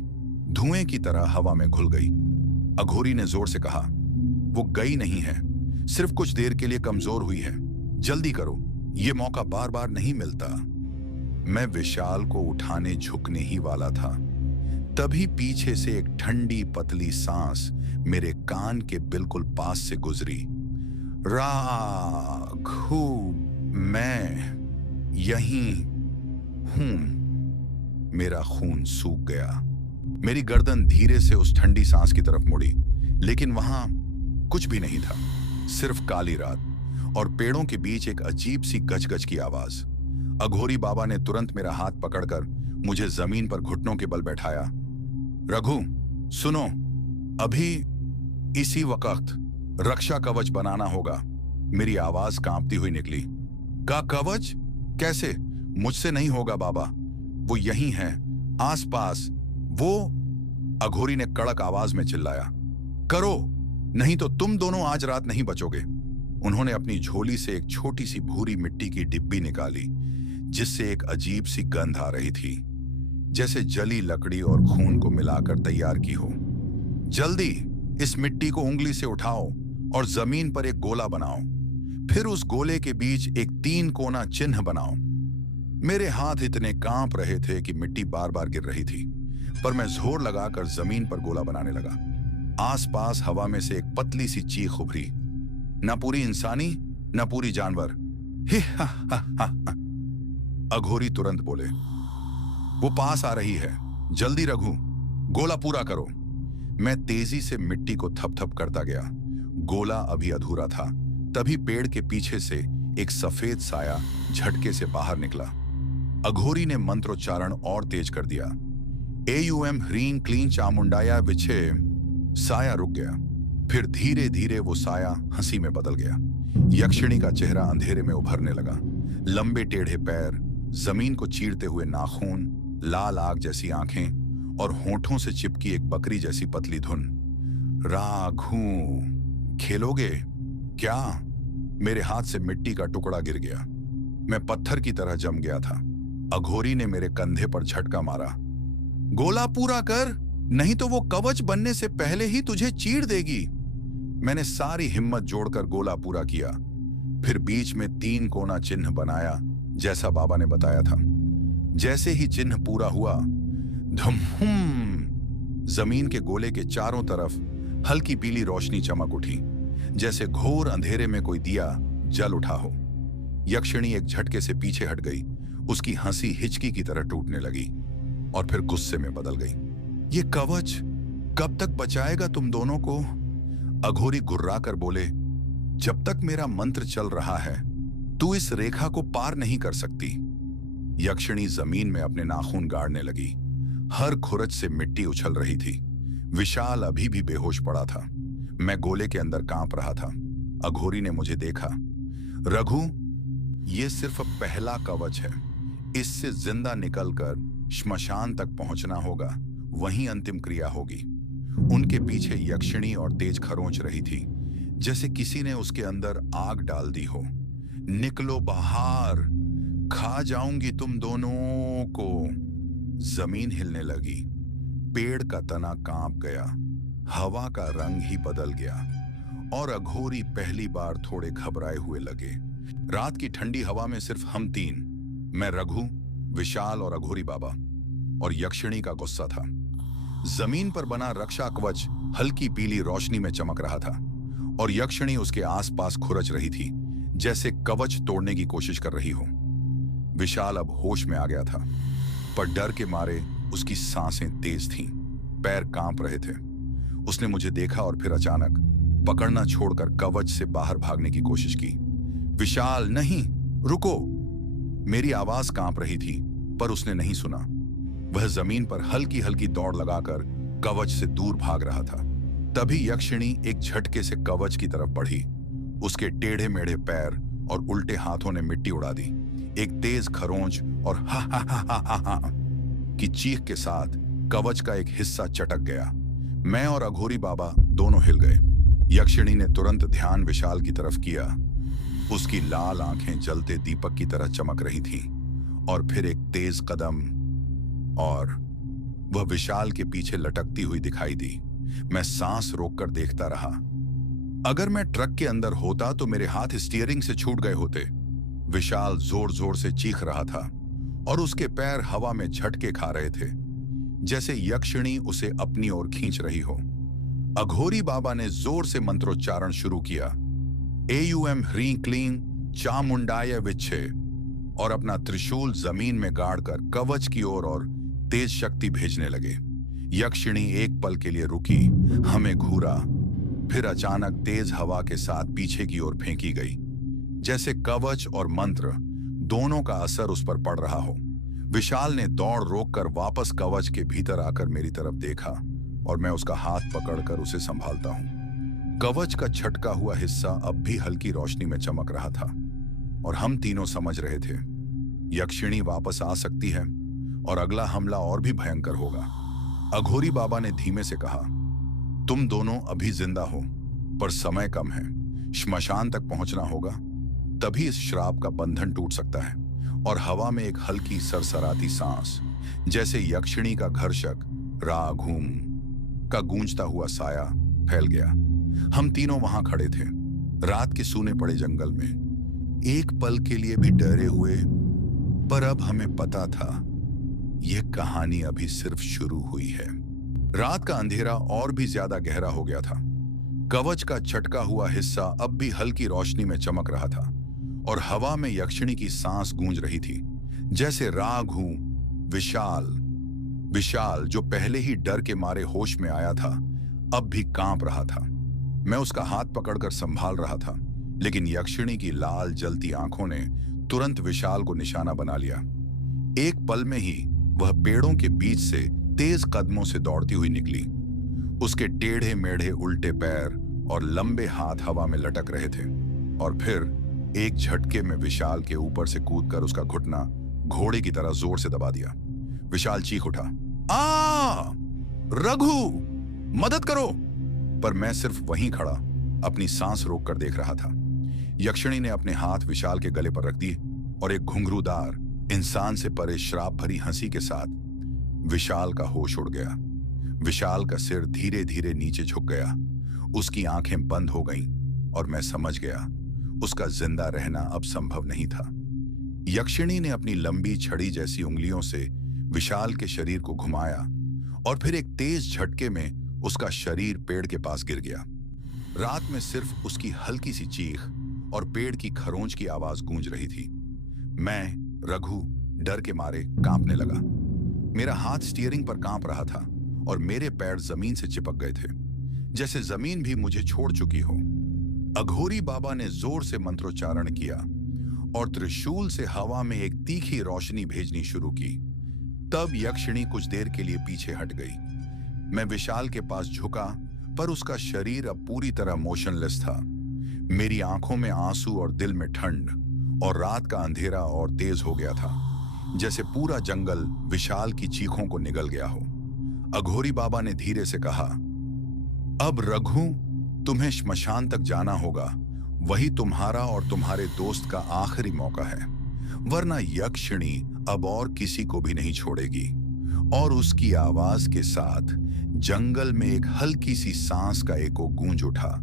धुएं की तरह हवा में घुल गई। अघोरी ने जोर से कहा, वो गई नहीं है, सिर्फ कुछ देर के लिए कमजोर हुई है। जल्दी करो, ये मौका बार बार नहीं मिलता। मैं विशाल को उठाने झुकने ही वाला था, तभी पीछे से एक ठंडी पतली सांस मेरे कान के बिल्कुल पास से गुजरी। राघु, मैं यहीं हूं। मेरा खून सूख गया। मेरी गर्दन धीरे से उस ठंडी सांस की तरफ मुड़ी, लेकिन वहां कुछ भी नहीं था, सिर्फ काली रात और पेड़ों के बीच एक अजीब सी गजगज की आवाज। अघोरी बाबा ने तुरंत मेरा हाथ पकड़कर मुझे जमीन पर घुटनों के बल बैठाया। रघु, सुनो, अभी इसी वक्त रक्षा कवच बनाना होगा। मेरी आवाज कांपती हुई निकली। का कवच? कैसे? मुझसे नहीं होगा बाबा, वो यहीं है, आसपास। वो, अघोरी ने कड़क आवाज में चिल्लाया। करो, नहीं तो तुम दोनों आज रात नहीं बचोगे। उन्होंने अपनी झोली से एक छोटी सी भूरी मिट्टी की डिब्बी निकाली, जिससे एक अजीब सी गंध आ रही थी, जैसे जली लकड़ी और खून को मिलाकर तैयार की हो। जल्दी इस मिट्टी को उंगली से उठाओ और जमीन पर एक गोला बनाओ। फिर उस गोले के बीच एक 3 कोना चिन्ह बनाओ। मेरे हाथ इतने कांप रहे थे कि मिट्टी बार बार गिर रही थी, पर मैं जोर लगाकर जमीन पर गोला बनाने लगा। आसपास हवा में से एक पतली सी चीख उभरी, न पूरी इंसानी न पूरी जानवर। ही हा हा हा हा। अघोरी तुरंत बोले, वो पास आ रही है, जल्दी रघु, गोला पूरा करो। मैं तेजी से मिट्टी को थप-थप करता गया। गोला अभी अधूरा था, तभी पेड़ के पीछे से एक सफेद साया झटके से बाहर निकला। अघोरी ने मंत्रोच्चारण और तेज कर दिया। एयूएम ह्रीं क्लीं चामुंडाया विच्छे। साया रुक गया, फिर धीरे धीरे वो साया हंसी में बदल गया। यक्षिणी का चेहरा अंधेरे में उभरने लगा। लंबे टेढ़े पैर, जमीन को चीरते हुए नाखून, लाल आग जैसी आंखें और होठों से चिपकी एक बकरी जैसी पतली धुन। राघु, खेलोगे क्या? मेरे हाथ से मिट्टी का टुकड़ा गिर गया। मैं पत्थर की तरह जम गया था। अघोरी ने मेरे कंधे पर झटका मारा। गोला पूरा कर, नहीं तो वो कवच बनने से पहले ही तुझे चीर देगी। मैंने सारी हिम्मत जोड़कर गोला पूरा किया, फिर बीच में 3 कोना चिन्ह बनाया, जैसा बाबा ने बताया था। जैसे ही चिन्ह पूरा हुआ, धम, जमीन के गोले के चारों तरफ हल्की पीली रोशनी चमक उठी, जैसे घोर अंधेरे में कोई दिया जल उठा हो। यक्षिणी एक झटके से पीछे हट गई। उसकी हंसी हिचकी की तरह टूटने लगी और फिर गुस्से में बदल गई। ये कवच कब तक बचाएगा तुम दोनों को? अघोरी गुर्रा कर बोले, जब तक मेरा मंत्र चल रहा है, तू इस रेखा को पार नहीं कर सकती। यक्षिणी जमीन में अपने नाखून गाड़ने लगी। हर खुरच से मिट्टी उछल रही थी। विशाल अभी भी बेहोश पड़ा था। मैं गोले के अंदर कांप रहा था। अघोरी ने मुझे देखा। रघु, ये सिर्फ पहला कवच है। इससे जिंदा निकलकर श्मशान तक पहुंचना होगा, वहीं अंतिम क्रिया होगी। उनके पीछे यक्षिणी और तेज खरोंच रही थी, जैसे किसी ने उसके अंदर आग डाल दी हो। निकलो बाहर, खा जाऊंगी तुम दोनों को। जमीन हिलने लगी, पेड़ का तना कांप गया, हवा का रंग ही बदल गया और अघोरी पहली बार थोड़े घबराए हुए लगे। रात की ठंडी हवा में सिर्फ हम तीन, मैं, रघु, विशाल और अघोरी बाबा, और यक्षिणी का गुस्सा था। जमीन पर बना रक्षा कवच हल्की पीली रोशनी में चमक रहा था और यक्षिणी उसके आसपास खुरच रही थी, जैसे कवच तोड़ने की कोशिश कर रही हो। विशाल अब होश में आ गया था, पर डर के मारे उसकी सांसें तेज थीं, पैर कांप रहे थे। उसने मुझे देखा और फिर अचानक पकड़ना छोड़कर कवच से बाहर भागने की कोशिश की। विशाल, नहीं, रुको! मेरी आवाज कांप रही थी, पर उसने नहीं सुना। वह जमीन पर हल्की हल्की दौड़ लगाकर कवच से दूर भाग रहा था। तभी यक्षिणी एक झटके से कवच की तरफ बढ़ी। उसके टेढ़े मेढ़े पैर और उल्टे हाथों ने मिट्टी उड़ा दी। एक तेज खरोंच और हा हा हा हा हा हा की चीख के साथ कवच का एक हिस्सा चटक गया। मैं और अघोरी बाबा दोनों हिल गए। यक्षिणी ने तुरंत ध्यान विशाल की तरफ किया। उसकी लाल आंखें जलते दीपक की तरह चमक रही थीं, और फिर एक तेज कदम, और वह विशाल के पीछे लटकती हुई दिखाई दी। मैं सांस रोककर देखता रहा। अगर मैं ट्रक के अंदर होता तो मेरे हाथ स्टीयरिंग से छूट गए होते। विशाल जोर जोर से चीख रहा था और उसके पैर हवा में झटके खा रहे थे, जैसे यक्षिणी उसे अपनी ओर खींच रही हो। अघोरी बाबा ने जोर से मंत्रोच्चारण शुरू किया, एयूएम ह्रीं क्लीं चामुंडाय विच्छे, और अपना त्रिशूल जमीन में गाड़कर कवच की ओर और तेज शक्ति भेजने लगे। यक्षिणी एक पल के लिए रुकी, हमें घूरा, फिर अचानक तेज हवा के साथ पीछे की ओर फेंकी गई, जैसे कवच और मंत्र दोनों का असर उस पर पड़ रहा हो। विशाल ने दौड़ रोककर वापस कवच के भीतर आकर मेरी तरफ देखा और मैं उसका हाथ पकड़कर उसे संभालता हूं। कवच का छटका हुआ हिस्सा अब भी हल्की रोशनी में चमक रहा था और हम तीनों समझ रहे थे, यक्षिणी वापस आ सकती है और अगला हमला और भी भयंकर होगा। अघोरी बाबा ने धीमे से कहा, तुम दोनों अभी जिंदा हो, पर समय कम है। श्मशान तक पहुंचना होगा, तभी इस श्राप का बंधन टूट सकता है। और हवा में एक हल्की सरसराती सांस, जैसे यक्षिणी का घर्षक राघूम का गूंजता हुआ साया फैल गया। हम तीनों वहां खड़े थे, रात के सूने पड़े जंगल में, एक पल के लिए भी डरे हुए, पर अब हमें पता था यह कहानी अभी सिर्फ शुरू हुई है। रात का अंधेरा और भी ज्यादा गहरा हो गया था। कवच का छटका हुआ हिस्सा अब भी हल्की रोशनी में चमक रहा था और हवा में यक्षिणी की सांस गूंज रही थी, जैसे राग हूं। विशाल जो पहले ही डर के मारे होश में आया था, अब भी कांप रहा था। मैं उसका हाथ पकड़कर संभाल रहा था, लेकिन यक्षिणी की लाल जलती आंखों ने तुरंत विशाल को निशाना बना लिया। एक पल में ही वह पेड़ों के बीच से तेज कदमों से दौड़ती हुई निकली। उसके टेढ़े मेढ़े उल्टे पैर और लंबे हाथ हवा में लटक रहे थे, और फिर एक झटके में विशाल के ऊपर से कूदकर उसका घुटना घोड़े की तरह जोर से दबा दिया। विशाल चीख उठा, रघु, मदद करो! पर मैं सिर्फ वहीं खड़ा अपनी सांस रोककर देख रहा था। यक्षिणी ने अपने हाथ विशाल के गले पर रख दिए और एक घुंघरूदार, इंसान से परे श्राप भरी हंसी के साथ विशाल का होश उड़ गया। विशाल का सिर धीरे धीरे नीचे झुक गया, उसकी आंखें बंद हो गईं और मैं समझ गया उसका जिंदा रहना अब संभव नहीं था। यक्षिणी ने अपनी लंबी छड़ी जैसी उंगलियों से विशाल के शरीर को घुमाया और फिर एक तेज झटके में उसका शरीर पेड़ के पास गिर गया। रात में सिर्फ उसकी हल्की सी चीख और पेड़ की खरोंच की आवाज गूंज रही थी। मैं, रघु, डर के मारे कांपने लगा। मेरा हाथ स्टीयरिंग पर कांप रहा था और मेरे पैर जमीन से चिपक गए थे, जैसे जमीन भी मुझे छोड़ चुकी हो। अघोरी बाबा ने जोर से मंत्रोच्चारण किया और त्रिशूल से हवा में एक तीखी रोशनी भेजनी शुरू की। तब यक्षिणी कुछ देर के लिए पीछे हट गई। मैं विशाल के पास झुका, पर उसका शरीर अब पूरी तरह मोशनलेस था। मेरी आंखों में आंसू और दिल में ठंड, और रात का अंधेरा और तेज हो गया था, जैसे पूरा जंगल विशाल की चीखों को निगल गया हो। अघोरी बाबा ने धीरे से कहा, अब रघु, तुम्हें श्मशान तक जाना होगा। वही तुम्हारा और तुम्हारे दोस्त का आखिरी मौका है, वरना यक्षिणी अब और किसी को भी नहीं छोड़ेगी। और उसकी आवाज के साथ जंगल में एक हल्की सी सांस का एको गूंज उठा,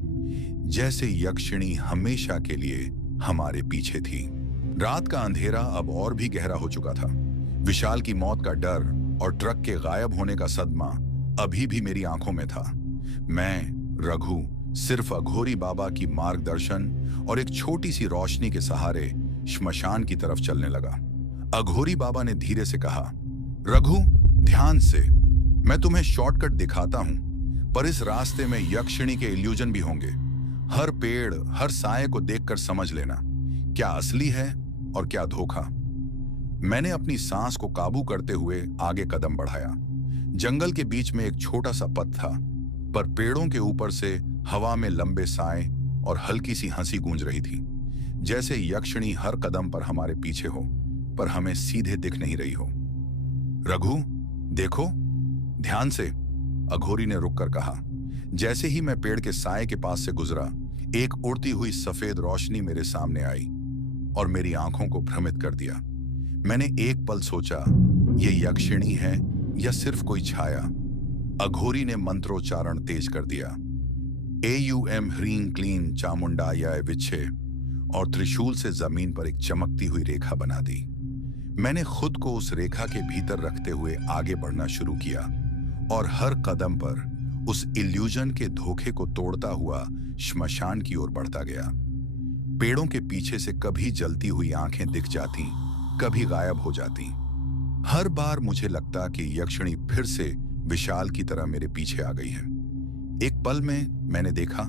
जैसे यक्षिणी हमेशा के लिए हमारे पीछे थी। रात का अंधेरा अब और भी गहरा हो चुका था। विशाल की मौत का डर और ट्रक के गायब होने का सदमा अभी भी मेरी आंखों में था। मैं, रघु, सिर्फ अघोरी बाबा की मार्गदर्शन और एक छोटी सी रोशनी के सहारे श्मशान की तरफ चलने लगा। अघोरी बाबा ने धीरे से कहा, रघु, ध्यान से, मैं तुम्हें शॉर्टकट दिखाता हूं, पर इस रास्ते में यक्षिणी के इल्यूजन भी होंगे। हर पेड़, हर साये को देखकर समझ लेना, क्या असली है और क्या धोखा। मैंने अपनी सांस को काबू करते हुए आगे कदम बढ़ाया। जंगल के बीच में एक छोटा सा पथ था, पर पेड़ों के ऊपर से हवा में लंबे साए और हल्की सी हंसी गूंज रही थी, जैसे यक्षिणी हर कदम पर हमारे पीछे हो, पर हमें सीधे दिख नहीं रही हो। रघु, देखो, ध्यान से, अघोरी ने रुककर कहा। जैसे ही मैं पेड़ के साए के पास से गुजरा, एक उड़ती हुई सफेद रोशनी मेरे सामने आई और मेरी आंखों को भ्रमित कर दिया। मैंने एक पल सोचा, ये यक्षिणी है या सिर्फ कोई छाया। अघोरी ने मंत्रोच्चारण तेज कर दिया। AUM ह्रीं क्लीं चामुंडायाय विच्छे, और त्रिशूल से जमीन पर एक चमकती हुई रेखा बना दी। मैंने खुद को उस रेखा के भीतर रखते हुए आगे बढ़ना शुरू किया और हर कदम पर उस इल्यूजन के धोखे को तोड़ता हुआ श्मशान की ओर बढ़ता गया। पेड़ों के पीछे से कभी जलती हुई आंखें दिख जाती, कभी गायब हो जाती। हर बार मुझे लगता कि यक्षिणी फिर से विशाल की तरह मेरे पीछे आ गई है। एक पल में मैंने देखा,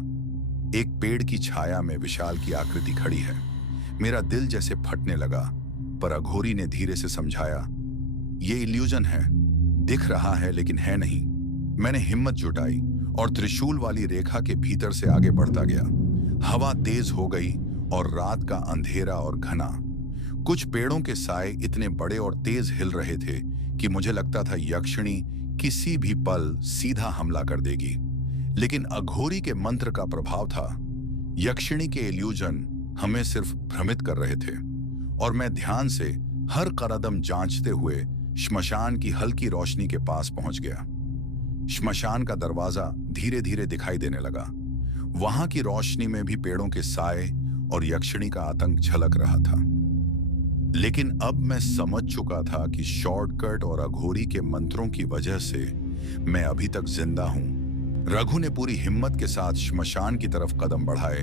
एक पेड़ की छाया में विशाल की आकृति खड़ी है। मेरा दिल जैसे फटने लगा, पर अघोरी ने धीरे से समझाया, ये इल्यूजन है, दिख रहा है लेकिन है नहीं। मैंने हिम्मत जुटाई और त्रिशूल वाली रेखा के भीतर से आगे बढ़ता गया। हवा तेज हो गई और रात का अंधेरा और घना। कुछ पेड़ों के साए इतने बड़े और तेज हिल रहे थे कि मुझे लगता था यक्षिणी किसी भी पल सीधा हमला कर देगी। लेकिन अघोरी के मंत्र का प्रभाव था। यक्षिणी के इल्यूजन हमें सिर्फ भ्रमित कर रहे थे, और मैं ध्यान से हर कदम जांचते हुए श्मशान की हल्की रोशनी के पास पहुंच गया। श्मशान का दरवाजा धीरे धीरे दिखाई देने लगा। वहां की रोशनी में भी पेड़ों के साए और यक्षिणी का आतंक झलक रहा था। लेकिन अब मैं समझ चुका था कि शॉर्टकट और अघोरी के मंत्रों की वजह से मैं अभी तक जिंदा हूं। रघु ने पूरी हिम्मत के साथ श्मशान की तरफ कदम बढ़ाए,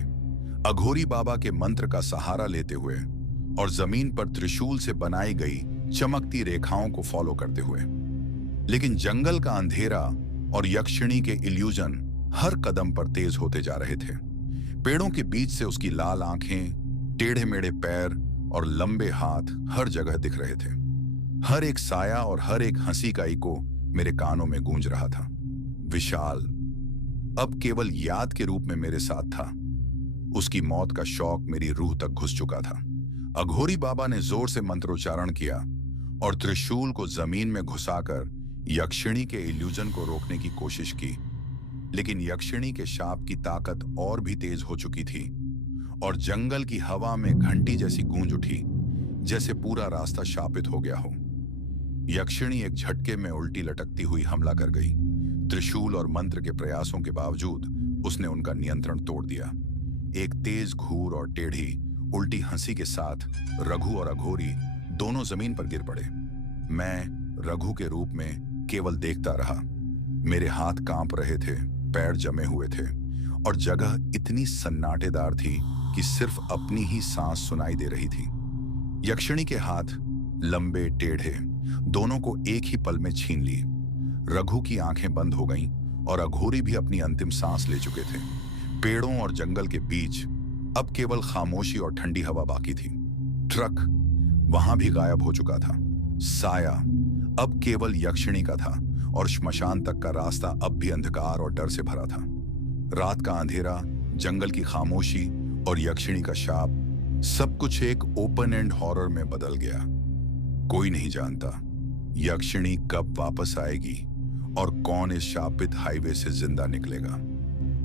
अघोरी बाबा के मंत्र का सहारा लेते हुए और जमीन पर त्रिशूल से बनाई गई चमकती रेखाओं को फॉलो करते हुए। लेकिन जंगल का अंधेरा और यक्षिणी के इल्यूजन हर कदम पर तेज होते जा रहे थे। पेड़ों के बीच से उसकी लाल आंखें, टेढ़े मेढ़े पैर और लंबे हाथ हर जगह दिख रहे थे। हर एक साया और हर एक हंसी का इको मेरे कानों में गूंज रहा था। विशाल अब केवल याद के रूप में मेरे साथ था। उसकी मौत का शौक मेरी रूह तक घुस चुका था। अघोरी बाबा ने जोर से मंत्रोच्चारण किया और त्रिशूल को जमीन में घुसाकर यक्षिणी के इल्यूजन को रोकने की कोशिश की। लेकिन यक्षिणी के शाप की ताकत और भी तेज हो चुकी थी और जंगल की हवा में घंटी जैसी गूंज उठी, जैसे पूरा रास्ता शापित हो गया हो। यक्षिणी एक झटके में उल्टी लटकती हुई हमला कर गई। त्रिशूल और मंत्र के प्रयासों के बावजूद उसने उनका नियंत्रण तोड़ दिया। एक तेज घूर और टेढ़ी उल्टी हंसी के साथ रघु और अघोरी दोनों जमीन पर गिर पड़े। मैं रघु के रूप में केवल देखता रहा। मेरे हाथ कांप रहे थे, पैर जमे हुए थे और जगह इतनी सन्नाटेदार थी कि सिर्फ अपनी ही सांस सुनाई दे रही थी। यक्षिणी के हाथ, लंबे टेढ़े, दोनों को एक ही पल में छीन ली। रघु की आंखें बंद हो गईं और अघोरी भी अपनी अंतिम सांस ले चुके थे। पेड़ों और जंगल के बीच अब केवल खामोशी और ठंडी हवा बाकी थी। ट्रक वहां भी गायब हो चुका था। साया अब केवल यक्षिणी का था और श्मशान तक का रास्ता अब भी अंधकार और डर से भरा था। रात का अंधेरा, जंगल की खामोशी और यक्षिणी का शाप, सब कुछ एक ओपन एंड हॉरर में बदल गया। कोई नहीं जानता यक्षिणी कब वापस आएगी और कौन इस शापित हाईवे से जिंदा निकलेगा।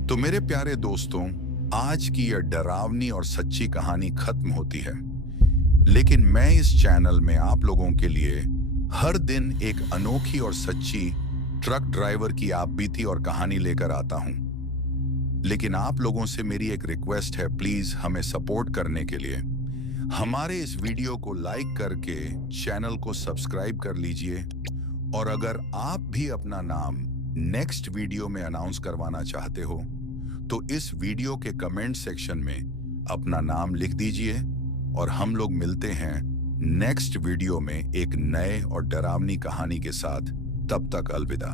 तो मेरे प्यारे दोस्तों, आज की यह डरावनी और सच्ची कहानी खत्म होती है, लेकिन मैं इस चैनल में आप लोगों के लिए हर दिन एक अनोखी और सच्ची ट्रक ड्राइवर की आपबीती और कहानी लेकर आता हूं। लेकिन आप लोगों से मेरी एक रिक्वेस्ट है, प्लीज हमें सपोर्ट करने के लिए हमारे इस वीडियो को लाइक करके चैनल को सब्सक्राइब कर लीजिए। और अगर आप भी अपना नाम नेक्स्ट वीडियो में अनाउंस करवाना चाहते हो तो इस वीडियो के कमेंट सेक्शन में अपना नाम लिख दीजिए। और हम लोग मिलते हैं नेक्स्ट वीडियो में एक नए और डरावनी कहानी के साथ। तब तक अलविदा।